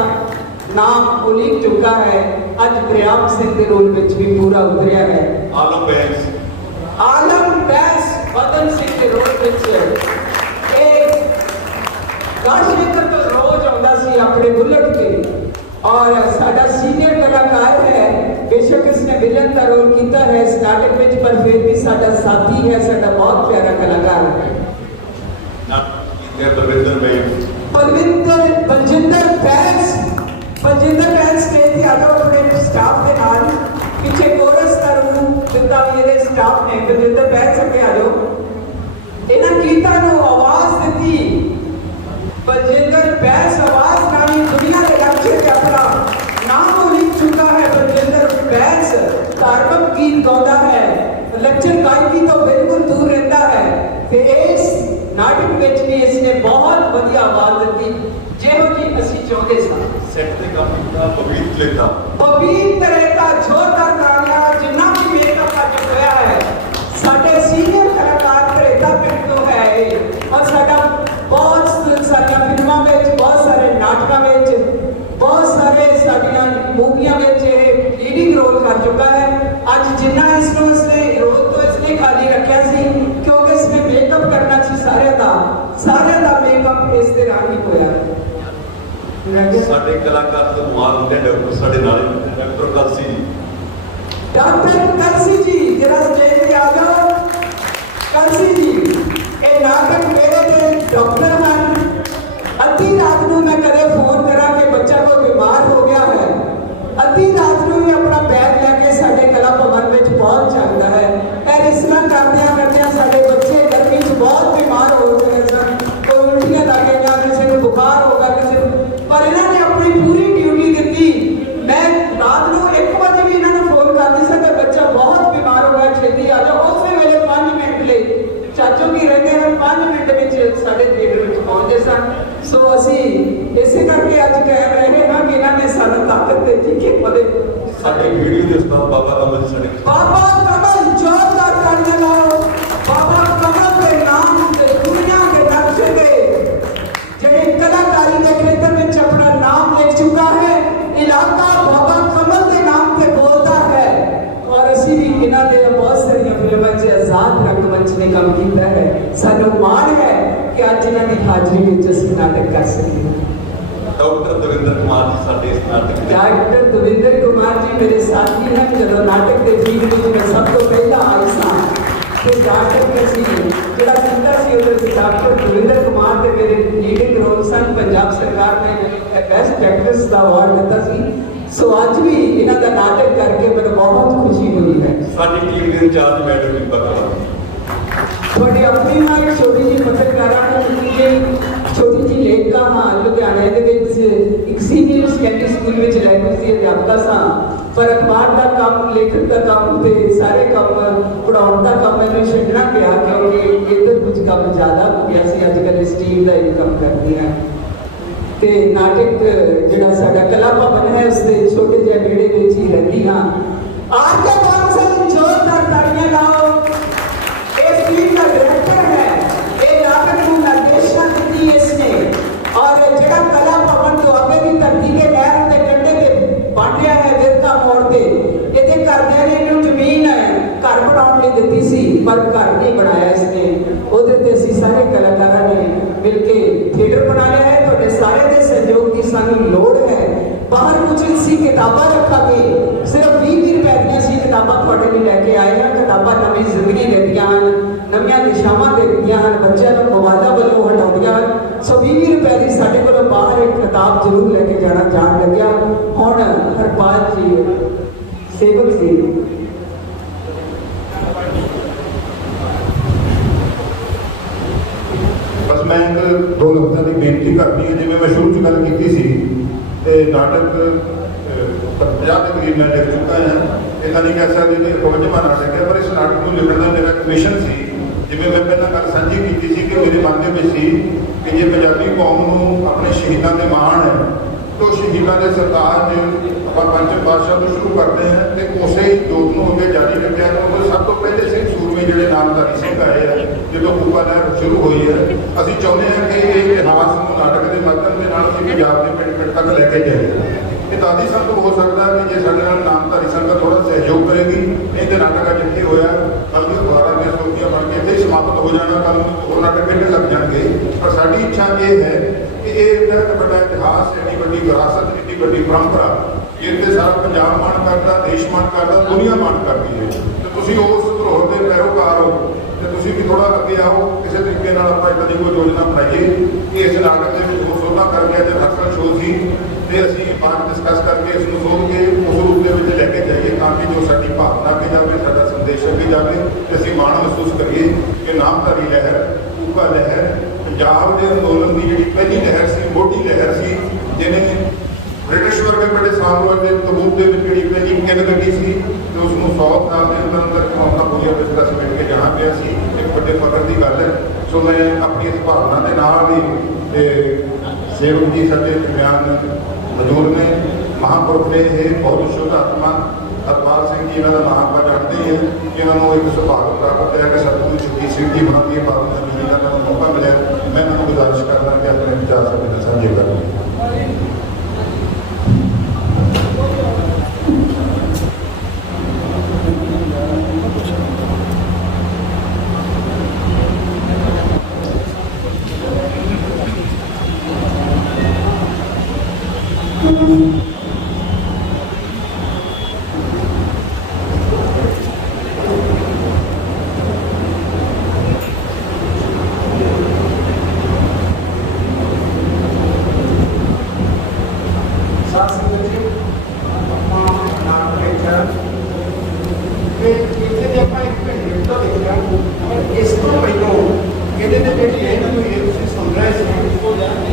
नाम उलीक चुका है। आज प्रियाम सिंह के रोल में भी पूरा उतरिया है। आलम बैस। आलम बैस बदन सिंह के रोल में गाशेकर तो रोज आंदा सी अपने बुलेट पे और साडा सीनियर कलाकार है। बेशक इसने विलन का रोल किया है इस नाटक में पर फिर भी साडा साथी है, साडा बहुत प्यारा कलाकार है। बलजिंदर बैस स्टेज पे आकर अपने स्टाफ के नाल पीछे कोरस का रूम दिता मेरे स्टाफ ने। बलजिंदर बैस अगे आ जाओ। इन्हां गीतां नूं आवाज दी बलजिंदर बैस आवाज नामी दुनिया के नक्शे पे अपना नाम लिख चुका है। बलजिंदर बैस धार्मिक गीत गाता है, लेक्चर गायकी तो बिल्कुल दूर रहता है। इस नाटक में भी इसने बहुत बढ़िया आवाज दी जो कि असी चाहते सा। सेट ते काम किया पवित्र रहता जोरदार तालियां जिन्ना भी मेकअप आज होया है। साडे सीनियर कलाकार प्रेता पिंड तो है और साडा बहुत सारी फिल्मों में बहुत सारे नाटकों में बहुत सारे साडियां मूवियां में लीडिंग रोल कर चुका है। आज जिन्ना इसने रोल तो इसने खाली रखा सी क्योंकि इसने मेकअप करना सी सारे दा मेकअप इस दे राही होया। साडे कलाकार तो कमाल होंदे डॉक्टर साडे नाल डॉक्टर कलसी जी। डॉक्टर कलसी जी जरा स्टेज पे आ जाओ। कलसी जी ये नाटक मेरे ते डॉक्टर हैं। अद्धी रात को मैं कदे फोन करा कि बच्चा कोई बीमार हो गया है, अद्धी रात को ही अपना बैग लेके साडे कला भवन में पहुंच जाता है। फिर इस तरह करदियां साडे बच्चे गर्मी च बहुत बीमार हो गए सन। कोई उल्टियां लग गई, किसी को बुखार हो गया, किसी पर इन्होंने अपनी पूरी ड्यूटी दी। मैं रात को 1 बजे भी इन्होंने फोन कर दी कि बच्चा बहुत बीमार हो गया, छेती आ जाओ। उस वेले 5 मिनट ले चाचो भी रहते हैं 5 मिनट में साढ़े थिएटर में पहुंचते सन। सो असी इसे करके आज कह रहे हैं कि इन्होंने सानू ताकत दी कि पदे साडे वीडियो दे उस्ताद बाबा कमल सने। बाबा कमल जोरदार तालियां लाओ। बाबा कमल के नाम से दुनिया के नक्शे पे जेडी कलाकारी के क्षेत्र में अपना नाम लिख चुका है। इलाका बाबा कमल के नाम पे बोलता है और असी भी इन्होंने बहुत सारी फिल्मों से आजाद रंगमंच ने काम किया है। सानू माण है कि आज इन्हों की हाजिरी में असीं नाटक कर सके। डॉक्टर दविंदर कुमार जी साडे इस नाटक दे डॉक्टर दविंदर कुमार जी मेरे साथी हैं। जब नाटक के फील्ड में मैं सब तो पहला आई सा तो नाटक में सी जिहड़ा कीता सी उहदे डॉक्टर दविंदर कुमार के मेरे लीडिंग रोल सन। पंजाब सरकार ने ਬੈਸਟ ਐਕਟਰੈਸ ਦਾ ਅਵਾਰਡ ਦਿੱਤਾ ਸੀ। ਸੋ ਅੱਜ ਵੀ ਇਹਨਾਂ ਦਾ ਨਾਟਕ ਕਰਕੇ ਮੈਨੂੰ ਬਹੁਤ ਖੁਸ਼ੀ ਹੋਈ ਹੈ। ਸਾਡੀ ਟੀਮ ਦੇ ਇੰਚਾਰਜ ਮੈਡਮ ਜੀ ਬਤਲਾ ਤੁਹਾਡੀ ਆਪਣੀ ਨਾਲ ਇੱਕ ਛੋਟੀ ਜਿਹੀ ਪੱਤਰਕਾਰਾਂ ਨੇ ਦਿੱਤੀ ਗਈ ਛੋਟੀ ਜਿਹੀ ਲੇਖਕਾਂ ਹਾਂ ਲੁਧਿਆਣੇ ਦੇ ਵਿੱਚ ਇੱਕ ਸੀਨੀਅਰ ਸੈਕੰਡਰੀ ਸਕੂਲ ਵਿੱਚ ਰਹਿੰਦੀ ਸੀ, ਅਧਿਆਪਕਾ ਸਾਂ। ਪਰ ਅਖਬਾਰ ਦਾ ਕੰਮ, ਲੇਖਕ ਦਾ ਕੰਮ ਤੇ ਸਾਰੇ ਕੰਮ, ਪੜਾਉਣ ਦਾ ਕੰਮ ਮੈਨੂੰ ਛੱਡਣਾ ਪਿਆ ਕਿਉਂਕਿ ਇੱਧਰ ਕੁਝ ਕੰਮ ਜ਼ਿਆਦਾ ਹੋ ਗਿਆ ਸੀ। ਅੱਜ ਕੱਲ੍ਹ ਇਸ ਟੀਮ ਦਾ ਹੀ ਕੰਮ ਕਰਦੀ ਹਾਂ ਤੇ ਨਾਟਕ ਜਿਹੜਾ ਸਾਡਾ ਕਲਾ ਭਵਨ ਹੈ ਉਸ ਦੇ ਛੋਟੇ ਜਿਹੇ ਵਿਹੜੇ ਵਿੱਚ ਹੀ ਰਹਿੰਦੀ ਹਾਂ। ਆਜ ਕੇ ਕੌਂਸਲ ਜ਼ੋਰਦਾਰ ਤਾੜੀਆਂ ਲਾਓ। ਇਸ ਟੀਮ ਦਾ ਡਾਇਰੈਕਟਰ ਹੈ, ਇਹ ਨਾਟਕ ਨੂੰ ਨਿਰਦੇਸ਼ਨਾ ਦਿੱਤੀ ਇਸਨੇ ਔਰ ਜਿਹੜਾ ਕਲਾ ਭਵਨ ਦੁਆਬੇ ਦੀ ਧਰਤੀ ਦੇ ਨਹਿਰ ਦੇ ਕੰਢੇ ਤੇ ਬਣ ਰਿਹਾ ਹੈ ਵਿਰਕਾ ਮੋੜ ਤੇ, ਇਹਦੇ ਘਰਦਿਆਂ ਨੇ ਇਹਨੂੰ ਜ਼ਮੀਨ ਘਰ ਬਣਾਉਣ ਲਈ ਦਿੱਤੀ ਸੀ ਪਰ ਘਰ ਨਹੀਂ ਬਣਾਇਆ ਇਸਨੇ। ਉਹਦੇ ਤੇ ਅਸੀਂ ਸਾਰੇ ਕਲਾਕਾਰਾਂ ਨੇ ਮਿਲ ਕੇ ਥੀਏਟਰ ਬਣਾ ਲਿਆ ਹੈ। ਤੁਹਾਡੇ ਸਾਰਿਆਂ ਦੇ ਸਹਿਯੋਗ ਦੀ ਸਾਨੂੰ ਲੋੜ ਹੈ। ਬਾਹਰ ਕੁਝ ਅਸੀਂ ਕਿਤਾਬਾਂ ਰੱਖਾਂਗੇ, ਸਿਰਫ 20 ਰੁਪਏ ਦੀਆਂ ਅਸੀਂ ਕਿਤਾਬਾਂ ਤੁਹਾਡੇ ਲਈ ਲੈ ਕੇ ਆਏ ਹਾਂ। ਕਿਤਾਬਾਂ ਨਵੀਂ ਜ਼ਿੰਦਗੀ ਦਿੰਦੀਆਂ ਹਨ, ਨਵੀਆਂ ਦਿਸ਼ਾਵਾਂ ਦਿੰਦੀਆਂ ਹਨ, ਬੱਚਿਆਂ ਨੂੰ ਮਵਾਦਾ ਵੱਲੋਂ ਹਟਾਉਂਦੀਆਂ ਹਨ। ਸੋ 20 ਰੁਪਏ ਦੀ ਸਾਡੇ ਕੋਲੋਂ ਬਾਹਰ ਇੱਕ ਕਿਤਾਬ ਜ਼ਰੂਰ ਲੈ ਕੇ ਜਾਣ ਲੱਗਿਆ। ਹੁਣ ਹਰਪਾਲ ਜੀ ਸੇਵਕ ਜੀ ਬਸ ਮੈਂ ਦੋ ਲਫ਼ਜ਼ਾਂ ਦੀ ਬੇਨਤੀ ਕਰਨੀ ਹੈ। ਜਿਵੇਂ ਮੈਂ ਸ਼ੁਰੂ 'ਚ ਗੱਲ ਕੀਤੀ ਸੀ ਤੇ ਨਾਟਕ 50 ਦੇ ਕਰੀਬ ਮੈਂ ਲਿਖ ਚੁੱਕਾ ਹਾਂ। ਇਹਦਾ ਨਹੀਂ ਕਹਿ ਸਕਦੇ ਕਿ 55ਵਾਂ ਨਾਟਕ ਹੈ, ਪਰ ਇਸ ਨਾਟਕ ਨੂੰ ਲਿਖਣ ਦਾ ਮੇਰਾ ਇੱਕ ਮਿਸ਼ਨ ਸੀ। ਜਿਵੇਂ ਮੈਂ ਪਹਿਲਾਂ ਗੱਲ ਸਾਂਝੀ ਕੀਤੀ ਸੀ ਕਿ ਮੇਰੇ ਮਨ ਦੇ ਵਿੱਚ ਸੀ ਕਿ ਜੇ ਪੰਜਾਬੀ ਕੌਮ ਨੂੰ ਆਪਣੇ ਸ਼ਹੀਦਾਂ ਦੇ ਮਾਣ ਹੈ ਤਾਂ ਸ਼ਹੀਦਾਂ ਦੇ ਸਰਤਾਜ ਆਪਾਂ ਪੰਚਮ ਪਾਤਸ਼ਾਹ ਤੋਂ ਸ਼ੁਰੂ ਕਰਦੇ ਹਾਂ ਤੇ ਉਸੇ ਹੀ ਜੋਤ ਨੂੰ ਅੱਗੇ ਜਾਰੀ ਰੱਖਿਆ। ਕਿਉਂਕਿ ਸਭ ਤੋਂ ਪਹਿਲੇ ਸਿੰਘ ਸੂਰਮੇ ਜਿਹੜੇ ਨਾਮਧਾਰੀ ਸਿੰਘ ਆਏ ਆ ਜਦੋਂ ਕੂਕਾ ਲਹਿਰ ਸ਼ੁਰੂ ਹੋਈ ਹੈ, ਅਸੀਂ ਚਾਹੁੰਦੇ ਹਾਂ ਕਿ ਇਹ ਇਤਿਹਾਸ ਨੂੰ ਨਾਟਕ ਦੇ ਮਾਧਿਅਮ ਦੇ ਨਾਲ ਅਸੀਂ ਪੰਜਾਬ ਦੇ ਪਿੰਡ ਪਿੰਡ ਤੱਕ ਲੈ ਕੇ ਜਾਈਏ। ਇਹ ਦਾਦੀ ਸੰਗਤ ਹੋ ਸਕਦਾ ਕਿ ਜੇ ਸਾਡੇ ਨਾਲ ਨਾਮਧਾਰੀ ਸੰਗਤ ਥੋੜਾ ਸਹਿਯੋਗ ਕਰੇਗੀ। ਇਹ ਤੇ ਨਾਟਕ ਅੱਜ ਇੱਥੇ ਹੋਇਆ, ਕੱਲ੍ਹ ਨੂੰ ਦੁਬਾਰਾ ਦੀਆਂ ਸੋਚੀਆਂ ਬਣ ਕੇ ਇੱਥੇ ਹੀ ਸਮਾਪਤ ਹੋ ਜਾਣਾ, ਕੱਲ੍ਹ ਨੂੰ ਹੋਰ ਨਾਟਕ ਕਿੰਨੇ ਲੱਗ ਜਾਣਗੇ। ਪਰ ਸਾਡੀ ਇੱਛਾ ਇਹ ਹੈ ਕਿ ਇਹ ਇੰਨਾ ਵੱਡਾ ਇਤਿਹਾਸ, ਇੰਨੀ ਵੱਡੀ ਵਿਰਾਸਤ, ਇੰਨੀ ਵੱਡੀ ਪਰੰਪਰਾ ਜਿਹਦੇ ਸਾਰਾ ਪੰਜਾਬ ਮਾਣ ਕਰਦਾ, ਦੇਸ਼ ਮਾਣ ਕਰਦਾ, ਦੁਨੀਆ ਮਾਣ ਕਰਦੀ ਹੈ ਤੇ ਤੁਸੀਂ ਉਸ ਧਰੋਹਰ ਦੇ ਪੈਰੋਕਾਰ ਹੋ ਤੇ ਤੁਸੀਂ ਵੀ ਥੋੜਾ ਅੱਗੇ ਆਓ। ਕਿਸੇ ਤਰੀਕੇ ਨਾਲ ਆਪਾਂ ਇੱਦਾਂ ਦੀ ਕੋਈ ਯੋਜਨਾ ਬਣਾਈਏ ਕਿ ਇਸ ਨਾਟਕ ਦੇ ਵਿੱਚ ਦੋ ਸੋਧਾਂ ਕਰਕੇ ਤੇ ਅਕਸਰ ਸ਼ੋਅ ਸੀ ਤੇ ਅਸੀਂ ਬਾਅਦ ਡਿਸਕਸ ਕਰਕੇ ਇਸ ਨੂੰ ਸੋਧ ਕੇ ਉਸ ਰੂਪ ਦੇ ਵਿੱਚ ਲੈ ਕੇ ਜਾਈਏ ਤਾਂ ਕਿ ਜੋ ਸਾਡੀ ਭਾਵਨਾ ਅੱਗੇ ਜਾਵੇ, ਸਾਡਾ ਸੰਦੇਸ਼ ਅੱਗੇ ਜਾਵੇ ਤੇ ਅਸੀਂ ਮਾਣ ਮਹਿਸੂਸ ਕਰੀਏ ਕਿ ਨਾਮਧਾਰੀ ਲਹਿਰ, ਕੂਕਾ ਲਹਿਰ ਪੰਜਾਬ ਦੇ ਅੰਦੋਲਨ ਦੀ ਜਿਹੜੀ ਪਹਿਲੀ ਲਹਿਰ ਸੀ, ਮੋਢੀ ਲਹਿਰ ਸੀ, ਜਿਹਨੇ ਬ੍ਰਿਟਿਸ਼ ਵਰਗੇ ਵੱਡੇ ਸਾਮਰਾਜ ਦੇ ਤਬੂਤ ਦੇ ਵਿੱਚ ਜਿਹੜੀ ਪਹਿਲੀ ਕਿੰਨ ਗੱਡੀ ਸੀ ਤੇ ਉਸ ਨੂੰ 100 ਸਾਲ ਦੇ ਅੰਦਰ ਅੰਦਰ ਆਪਣਾ ਪੂਰੀਆ ਵਿੱਚ ਸਮੇਟ ਕੇ ਜਾਣਾ ਪਿਆ ਸੀ। ਇੱਕ ਵੱਡੇ ਫਖਰ ਦੀ ਗੱਲ ਹੈ। ਸੋ ਮੈਂ ਆਪਣੀ ਇਸ ਭਾਵਨਾ ਦੇ ਨਾਲ ਹੀ ਤੇ ਸੇਵਕ ਜੀ ਸਾਡੇ ਦਰਮਿਆਨ ਮੌਜੂਦ ਨੇ, ਮਹਾਂਪੁਰਖ ਨੇ, ਇਹ ਬਹੁਤ ਸ਼ੁੱਧ ਆਤਮਾ ਹਰਪਾਲ ਸਿੰਘ ਜੀ, ਇਹਨਾਂ ਦਾ ਨਾਮ ਆਪਾਂ ਜਾਣਦੇ ਹੀ ਹੈ। ਇਹਨਾਂ ਨੂੰ ਇੱਕ ਸੁਭਾਗ ਪ੍ਰਾਪਤ ਹੈ ਕਿ ਸਤਿਗੁਰੂ ਜਗਜੀਤ ਸਿੰਘ ਜੀ ਮਹਾਰਾਜ ਦੀ ਪਾਵਨ ਜ਼ਮੀਨ ਦਾ ਮੈਨੂੰ ਮੌਕਾ ਮਿਲਿਆ। ਮੈਂ ਇਹਨਾਂ ਨੂੰ ਗੁਜ਼ਾਰਿਸ਼ ਕਰਦਾ ਕਿ ਆਪਣੇ ਵਿਚਾਰ ਸਾਡੇ ਨਾਲ ਸਾਂਝੇ ਕਰਨ।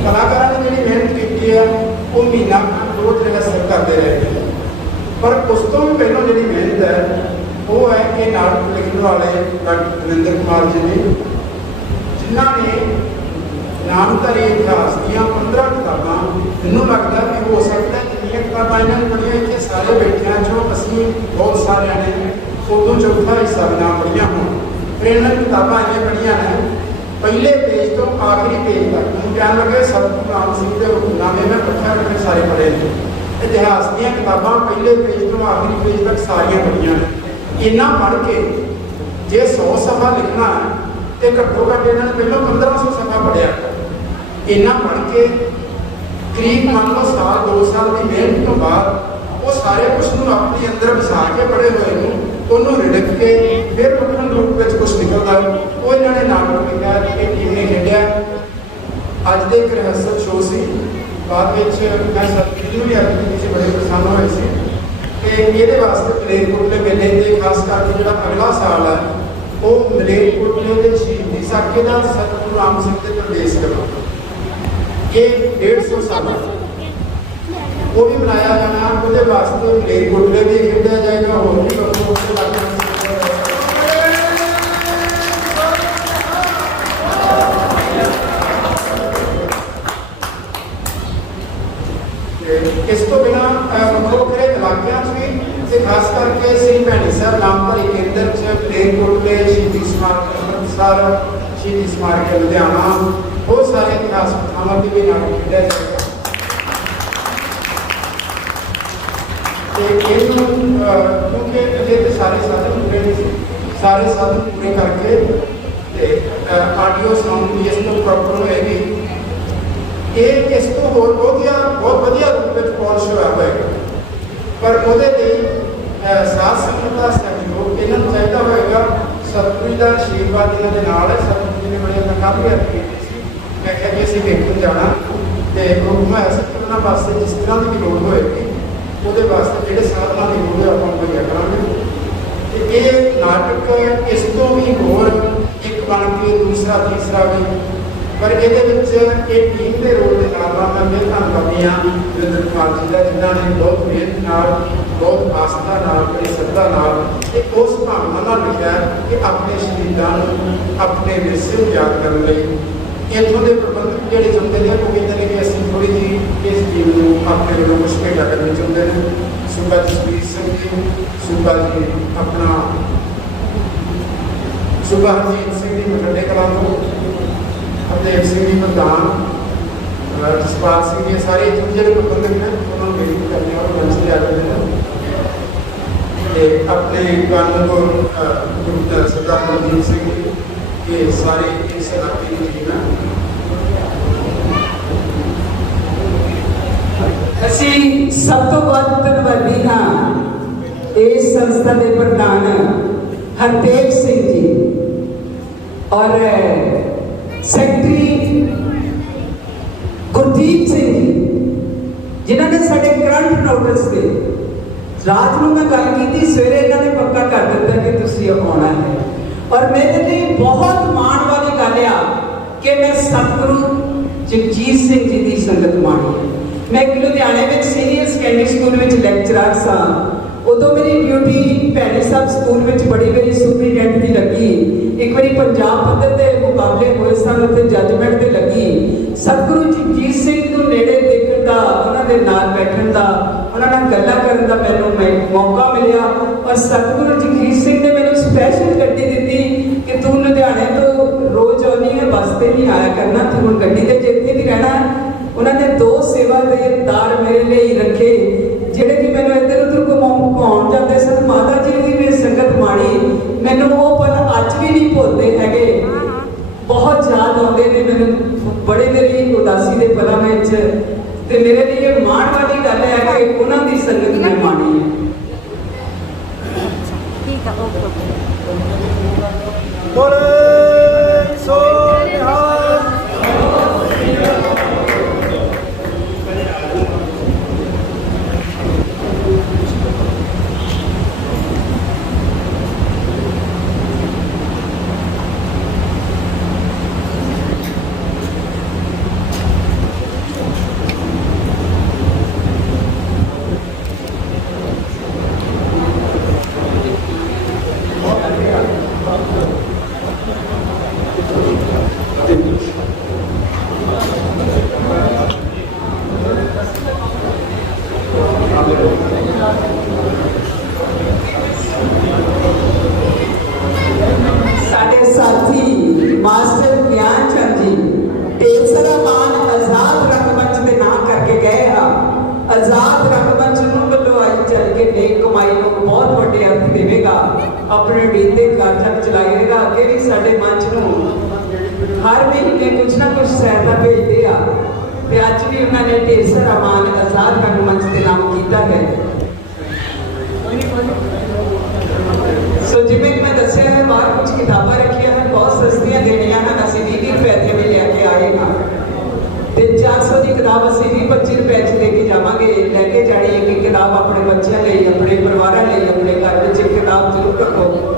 ਕਲਾਕਾਰਾਂ ਨੇ ਜਿਹੜੀ ਮਿਹਨਤ ਕੀਤੀ ਹੈ ਉਹ ਮਹੀਨਾ ਰੋਜ਼ ਰਿਹਰਸਲ ਕਰਦੇ ਰਹੇ। ਪਰ ਉਸ ਤੋਂ ਵੀ ਪਹਿਲਾਂ ਜਿਹੜੀ ਮਿਹਨਤ ਹੈ ਉਹ ਹੈ ਕਿ ਨਾਟਕ ਲਿਖਣ ਵਾਲੇ ਡਾਕਟਰ ਦਵਿੰਦਰ ਕੁਮਾਰ ਜੀ ਨੇ, ਜਿਨ੍ਹਾਂ ਨੇ ਨਾਮਧਾਰੀ ਇਤਿਹਾਸ ਦੀਆਂ 15 ਕਿਤਾਬਾਂ, ਮੈਨੂੰ ਲੱਗਦਾ ਕਿ ਹੋ ਸਕਦਾ ਜਿੰਨੀਆਂ ਕਿਤਾਬਾਂ ਇਹਨਾਂ ਨੇ ਪੜ੍ਹੀਆਂ ਇੱਥੇ ਸਾਰੇ ਬੈਠਿਆਂ ਚੋਂ ਅਸੀਂ ਬਹੁਤ ਸਾਰਿਆਂ ਨੇ ਉਦੋਂ ਚੌਥਾ ਹਿੱਸਾ ਵੀ ਨਾ ਪੜ੍ਹੀਆਂ ਹੋਣ। ਫਿਰ ਇਹਨਾਂ ਕਿਤਾਬਾਂ ਇੰਨੀਆਂ ਪੜ੍ਹੀਆਂ ਨੇ ਪਹਿਲੇ ਪੇਜ ਤੋਂ ਆਖਰੀ ਪੇਜ ਤੱਕ। ਮੈਨੂੰ ਕਹਿਣ ਲੱਗੇ ਸਤਿਗੁਰੂ ਰਾਮ ਸਿੰਘ ਦੇ ਹੁਕਮਨਾਮੇ ਮੈਂ ਇਕੱਠਾ ਕਰਕੇ ਸਾਰੇ ਪੜ੍ਹੇ ਨੇ। ਇਤਿਹਾਸ ਦੀਆਂ ਕਿਤਾਬਾਂ ਪਹਿਲੇ ਪੇਜ ਤੋਂ ਆਖਰੀ ਪੇਜ ਤੱਕ ਸਾਰੀਆਂ ਪੜ੍ਹੀਆਂ ਨੇ। ਇੰਨਾ ਪੜ੍ਹ ਕੇ ਜੇ 100 ਸਫ਼ਾ ਲਿਖਣਾ ਤੇ ਘੱਟੋ ਘੱਟ ਇਹਨਾਂ ਨੇ ਪਹਿਲਾਂ 1500 ਸਫ਼ਾ ਪੜ੍ਹਿਆ। ਇੰਨਾ ਪੜ੍ਹ ਕੇ ਕਰੀਬ ਮੰਨ ਲਓ ਸਾਲ 2 ਸਾਲ ਦੀ ਮਿਹਨਤ ਤੋਂ ਬਾਅਦ ਉਹ ਸਾਰੇ ਕੁਛ ਨੂੰ ਆਪਣੇ ਅੰਦਰ ਵਸਾ ਕੇ ਪੜ੍ਹੇ ਹੋਏ ਨੂੰ ਉਹਨੂੰ ਰਿੜਕ ਕੇ ਫਿਰ ਲਿਖਣ ਰੂਪ ਵਿੱਚ ਕੁਛ ਨਿਕਲਦਾ ਉਹ ਇਹਨਾਂ ਨੇ ਨਾਟਕ ਲਿਖਿਆ। ਇਹ ਟੀਮ ਨੇ ਖੇਡਿਆ। ਅੱਜ ਦੇ ਇੱਕ ਰਿਹਰਸਲ ਸ਼ੋਅ ਸੀ बाद मैं सतगुरु जी भी अर्ज की बड़े प्रसन्न होए थे कि ये वास्ते मलेरकोटले मेले के खास करके जो अगला साल है वो मलेरकोटले के शहीदी साके का सतगुरु राम सिंह के प्रदेश करना ये 150 साल वो भी मनाया जाना वो वास्ते मलेरकोटले भी खिंडिया जाएगा होर भी लोग इस तो बिना वक्रे इलाकों भी खास करके श्री भैनी साहब नामधारी केंद्र मलेरकोटले शहीदी स्मारक अमृतसर शहीदी स्मारक लुधियाना बहुत सारे इतिहास थावां की भी नाम खेड़ा जाएगा क्योंकि अजे तो सारे साधन पूरे नहीं सारे साधन पूरे करके ऑडियो साउंड भी इस तो प्रॉपर होएगी ये इस तो होर बहुत वधिया रूप में पॉलिश होया होएगा पर ਉਹਦੇ ਲਈ साथ संगत का सहयोग इन्होंने चाहिए होएगा सतगुरु का आशीर्वाद इन्होंने नाल है सतगुरु जी ने बड़े काफ़ी अर्ज की मैं क्या कि असं देखने जाना तो प्रोग्राम है उन्होंने वास्ते जिस तरह की लोड़ होएगी वो वास्ते जोड़े साधना की लोड़ है आप मुहैया करांगे तो ये नाटक इस तो भी होर एक बन के दूसरा तीसरा भी पर ये टीम के रोल के नाल मैं फिर धन्यवादी हाँ जोगिंदर कुमार जी का जिन्होंने बहुत मेहनत नाल बहुत आस्था नाल बड़ी श्रद्धा नाल उस भावना नाल लिखा कि अपने शहीदों अपने विरसे को याद करने इतों के प्रबंधक जोड़े चाहते हैं वो कहते हैं कि असं थोड़ी जी इस टीम को अपने वालों कुछ भेटा करनी चाहते हैं सूबा जसवीर सिंह जी सूबा जी अपना सूबा हरजीत सिंह जी बठिंडे कलां तो हरदेव सिंह जी प्रधान जसपाल सिंह ये सारे इतने जो प्रबंधक हैं उन्होंने बेनती करने और मंच से आते हैं अपने कानून सरदार मनजीत सिंह ये सारे इस इलाके की टीम है ਅਸੀਂ ਸਭ ਤੋਂ ਵੱਧ ਧੰਨਵਾਦੀ ਹਾਂ ਇਸ ਸੰਸਥਾ ਦੇ ਪ੍ਰਧਾਨ ਹਰਦੇਵ ਸਿੰਘ ਜੀ ਔਰ ਸੈਕਟਰੀ ਗੁਰਦੀਪ ਸਿੰਘ ਜੀ ਜਿਨ੍ਹਾਂ ਨੇ ਸਾਡੇ ਕਰੰਟ ਨੋਟਿਸ ਤੇ ਰਾਤ ਨੂੰ ਮੈਂ ਗੱਲ ਕੀਤੀ ਸਵੇਰੇ ਇਹਨਾਂ ਨੇ ਪੱਕਾ ਕਰ ਦਿੱਤਾ ਕਿ ਤੁਸੀਂ ਆਉਣਾ ਹੈ ਔਰ ਮੇਰੇ ਲਈ ਬਹੁਤ ਮਾਣ ਵਾਲੀ ਗੱਲ ਆ ਕਿ ਮੈਂ ਸਤਿਗੁਰੂ ਜਗਜੀਤ ਸਿੰਘ ਜੀ ਦੀ ਸੰਗਤ ਮਾਣੀ ਹੈ मैं लुधियाने में सीनियर सैकेंडरी स्कूल में लैक्चरर सा उदों मेरी ड्यूटी भैनी साहब स्कूल में बड़ी मेरी सुपरिटेंडेंट की लगी एक बार पंजाब पद्धर के मुकाबले हुए सन उत्ते जजमेंट से लगी सतगुरु जगजीत सिंह को नेड़े देखने का उन्होंने नाल बैठने का उन्होंने गल्लां करने का मैंने मौका मिला और सतगुरु जगजीत सिंह ने मैंने स्पैशल गड्डी दी कि तू लुधियाने तो रोज आनी है बस से नहीं आया करना तू हुण गड्डी ते जिथे भी रहना उन्होंने 2 सेवादार मेरे लिए रखे ਜਿਹੜੇ ਕਿ ਮੈਨੂੰ ਇੱਧਰ ਉੱਧਰ ਘੁਮਾਉਣ ਜਾਂਦੇ ਸਨ ਮਾਤਾ ਜੀ ਦੀ ਵੀ ਸੰਗਤ ਮਾਣੀ ਮੈਨੂੰ ਉਹ ਪਲ ਅੱਜ ਵੀ ਨਹੀਂ ਭੁੱਲਦੇ ਹੈਗੇ ਬਹੁਤ ਯਾਦ ਆਉਂਦੇ ਨੇ ਮੈਨੂੰ ਬੜੇ ਮੇਰੀ ਉਦਾਸੀ ਦੇ ਪਲਾਂ ਵਿੱਚ ਤੇ ਮੇਰੇ ਲਈ ਇਹ ਮਾਣ ਵਾਲੀ ਗੱਲ ਹੈ ਕਿ ਉਹਨਾਂ ਦੀ ਸੰਗਤ ਮੈਂ ਮਾਣੀ ਹੈ ਠੀਕ ਆ ਓਕੇ बोले सो निहाल ਸਾਡੇ ਸਾਥੀ ਮਾਸਟਰ ਗਿਆਨ ਚੰਦ ਜੀ ਢੇਲਸਰਾ ਮਾਨ ਆਜ਼ਾਦ ਰੰਗਮੰਚ ਦੇ ਨਾਂ ਕਰਕੇ ਗਏ ਆ ਆਜ਼ਾਦ ਰੰਗਮੰਚ ਨੂੰ ਵੱਲੋਂ ਆਈ ਚੱਲ ਕੇ ਨੇਕ ਕਮਾਈ ਨੂੰ ਬਹੁਤ ਵੱਡੇ ਅਰਥ ਦੇਵੇਗਾ ਆਪਣੇ ਡੀਤੇ ਕਾਰਜਾਂ ਚਲਾਏਗਾ ਅੱਗੇ ਵੀ ਸਾਡੇ ਮੰਚ ਨੂੰ ਹਰ ਮਹੀਨੇ ਕੁਝ ਨਾ ਕੁਝ ਸਹਾਇਤਾ ਭੇਜਦੇ ਆ ਤੇ ਅੱਜ ਵੀ ਉਹਨਾਂ ਨੇ ਢੇਲਸਰਾ ਮਾਨ ਆਜ਼ਾਦ ਰੰਗਮੰਚ ਦੇ ਨਾਮ ਕੀਤਾ ਹੈ सो जिमें मैं दसिया है बाहर कुछ किताबें रखिया हैं बहुत सस्तियां देनिया हैं असं 20 रुपए भी लेके आए हाँ तो 400 की किताब असं 20-25 किताब अपने बच्चों लिए, अपने परिवारों लिए, अपने घर में एक किताब जरूर रखो।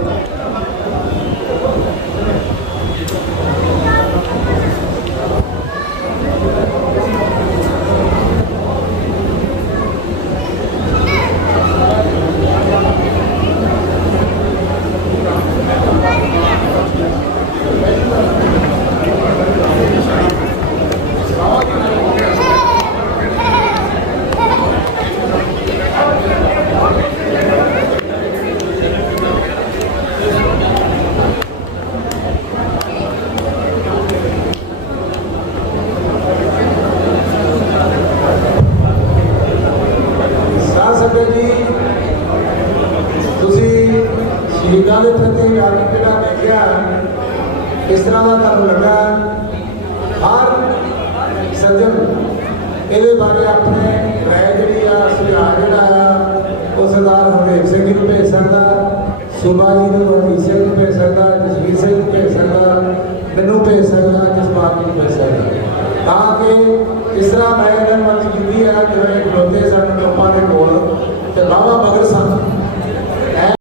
ਸਾਧ ਸੰਗਤ ਜੀ, ਤੁਸੀਂ ਸ਼ਹੀਦਾਂ ਦੇ ਪ੍ਰਤੀ ਗਾਣਾ ਜਿਹੜਾ ਦੇਖਿਆ, ਕਿਸ ਤਰ੍ਹਾਂ ਦਾ ਤੁਹਾਨੂੰ ਲੱਗਾ? ਹਰ ਸੱਜਣ ਇਹਦੇ ਬਾਰੇ ਆਪਣੇ ਰਾਏ ਜਿਹੜੀ ਆ, ਸੁਝਾਅ ਜਿਹੜਾ ਆ, ਉਹ ਸਰਦਾਰ ਹਰਦੇਵ ਸਿੰਘ ਜੀ ਨੂੰ ਭੇਜ ਸਕਦਾ, ਸੁਭਾ ਜੀ ਨੂੰ, ਹਰਦੀਪ ਸਿੰਘ ਨੂੰ ਭੇਜ ਸਕਦਾ, ਜਸਵੀਰ ਸਿੰਘ ਨੂੰ ਭੇਜ ਸਕਦਾ, ਮੈਨੂੰ ਭੇਜ ਸਕਦਾ, ਜਸਪਾਲ ਜੀ ਨੂੰ ਭੇਜ ਸਕਦਾ, ਤਾਂ ਕਿ ਇਸ ਤਰ੍ਹਾਂ ਮੈਂ ਇਹਨਾਂ ਨੂੰ ਅੱਜ ਕੀਤੀ ਹੈ ਜਿਵੇਂ ਖਲੋਤੇ ਸਨ ਲੋਕਾਂ ਦੇ ਕੋਲ ਤੇ ਵਾਹਵਾ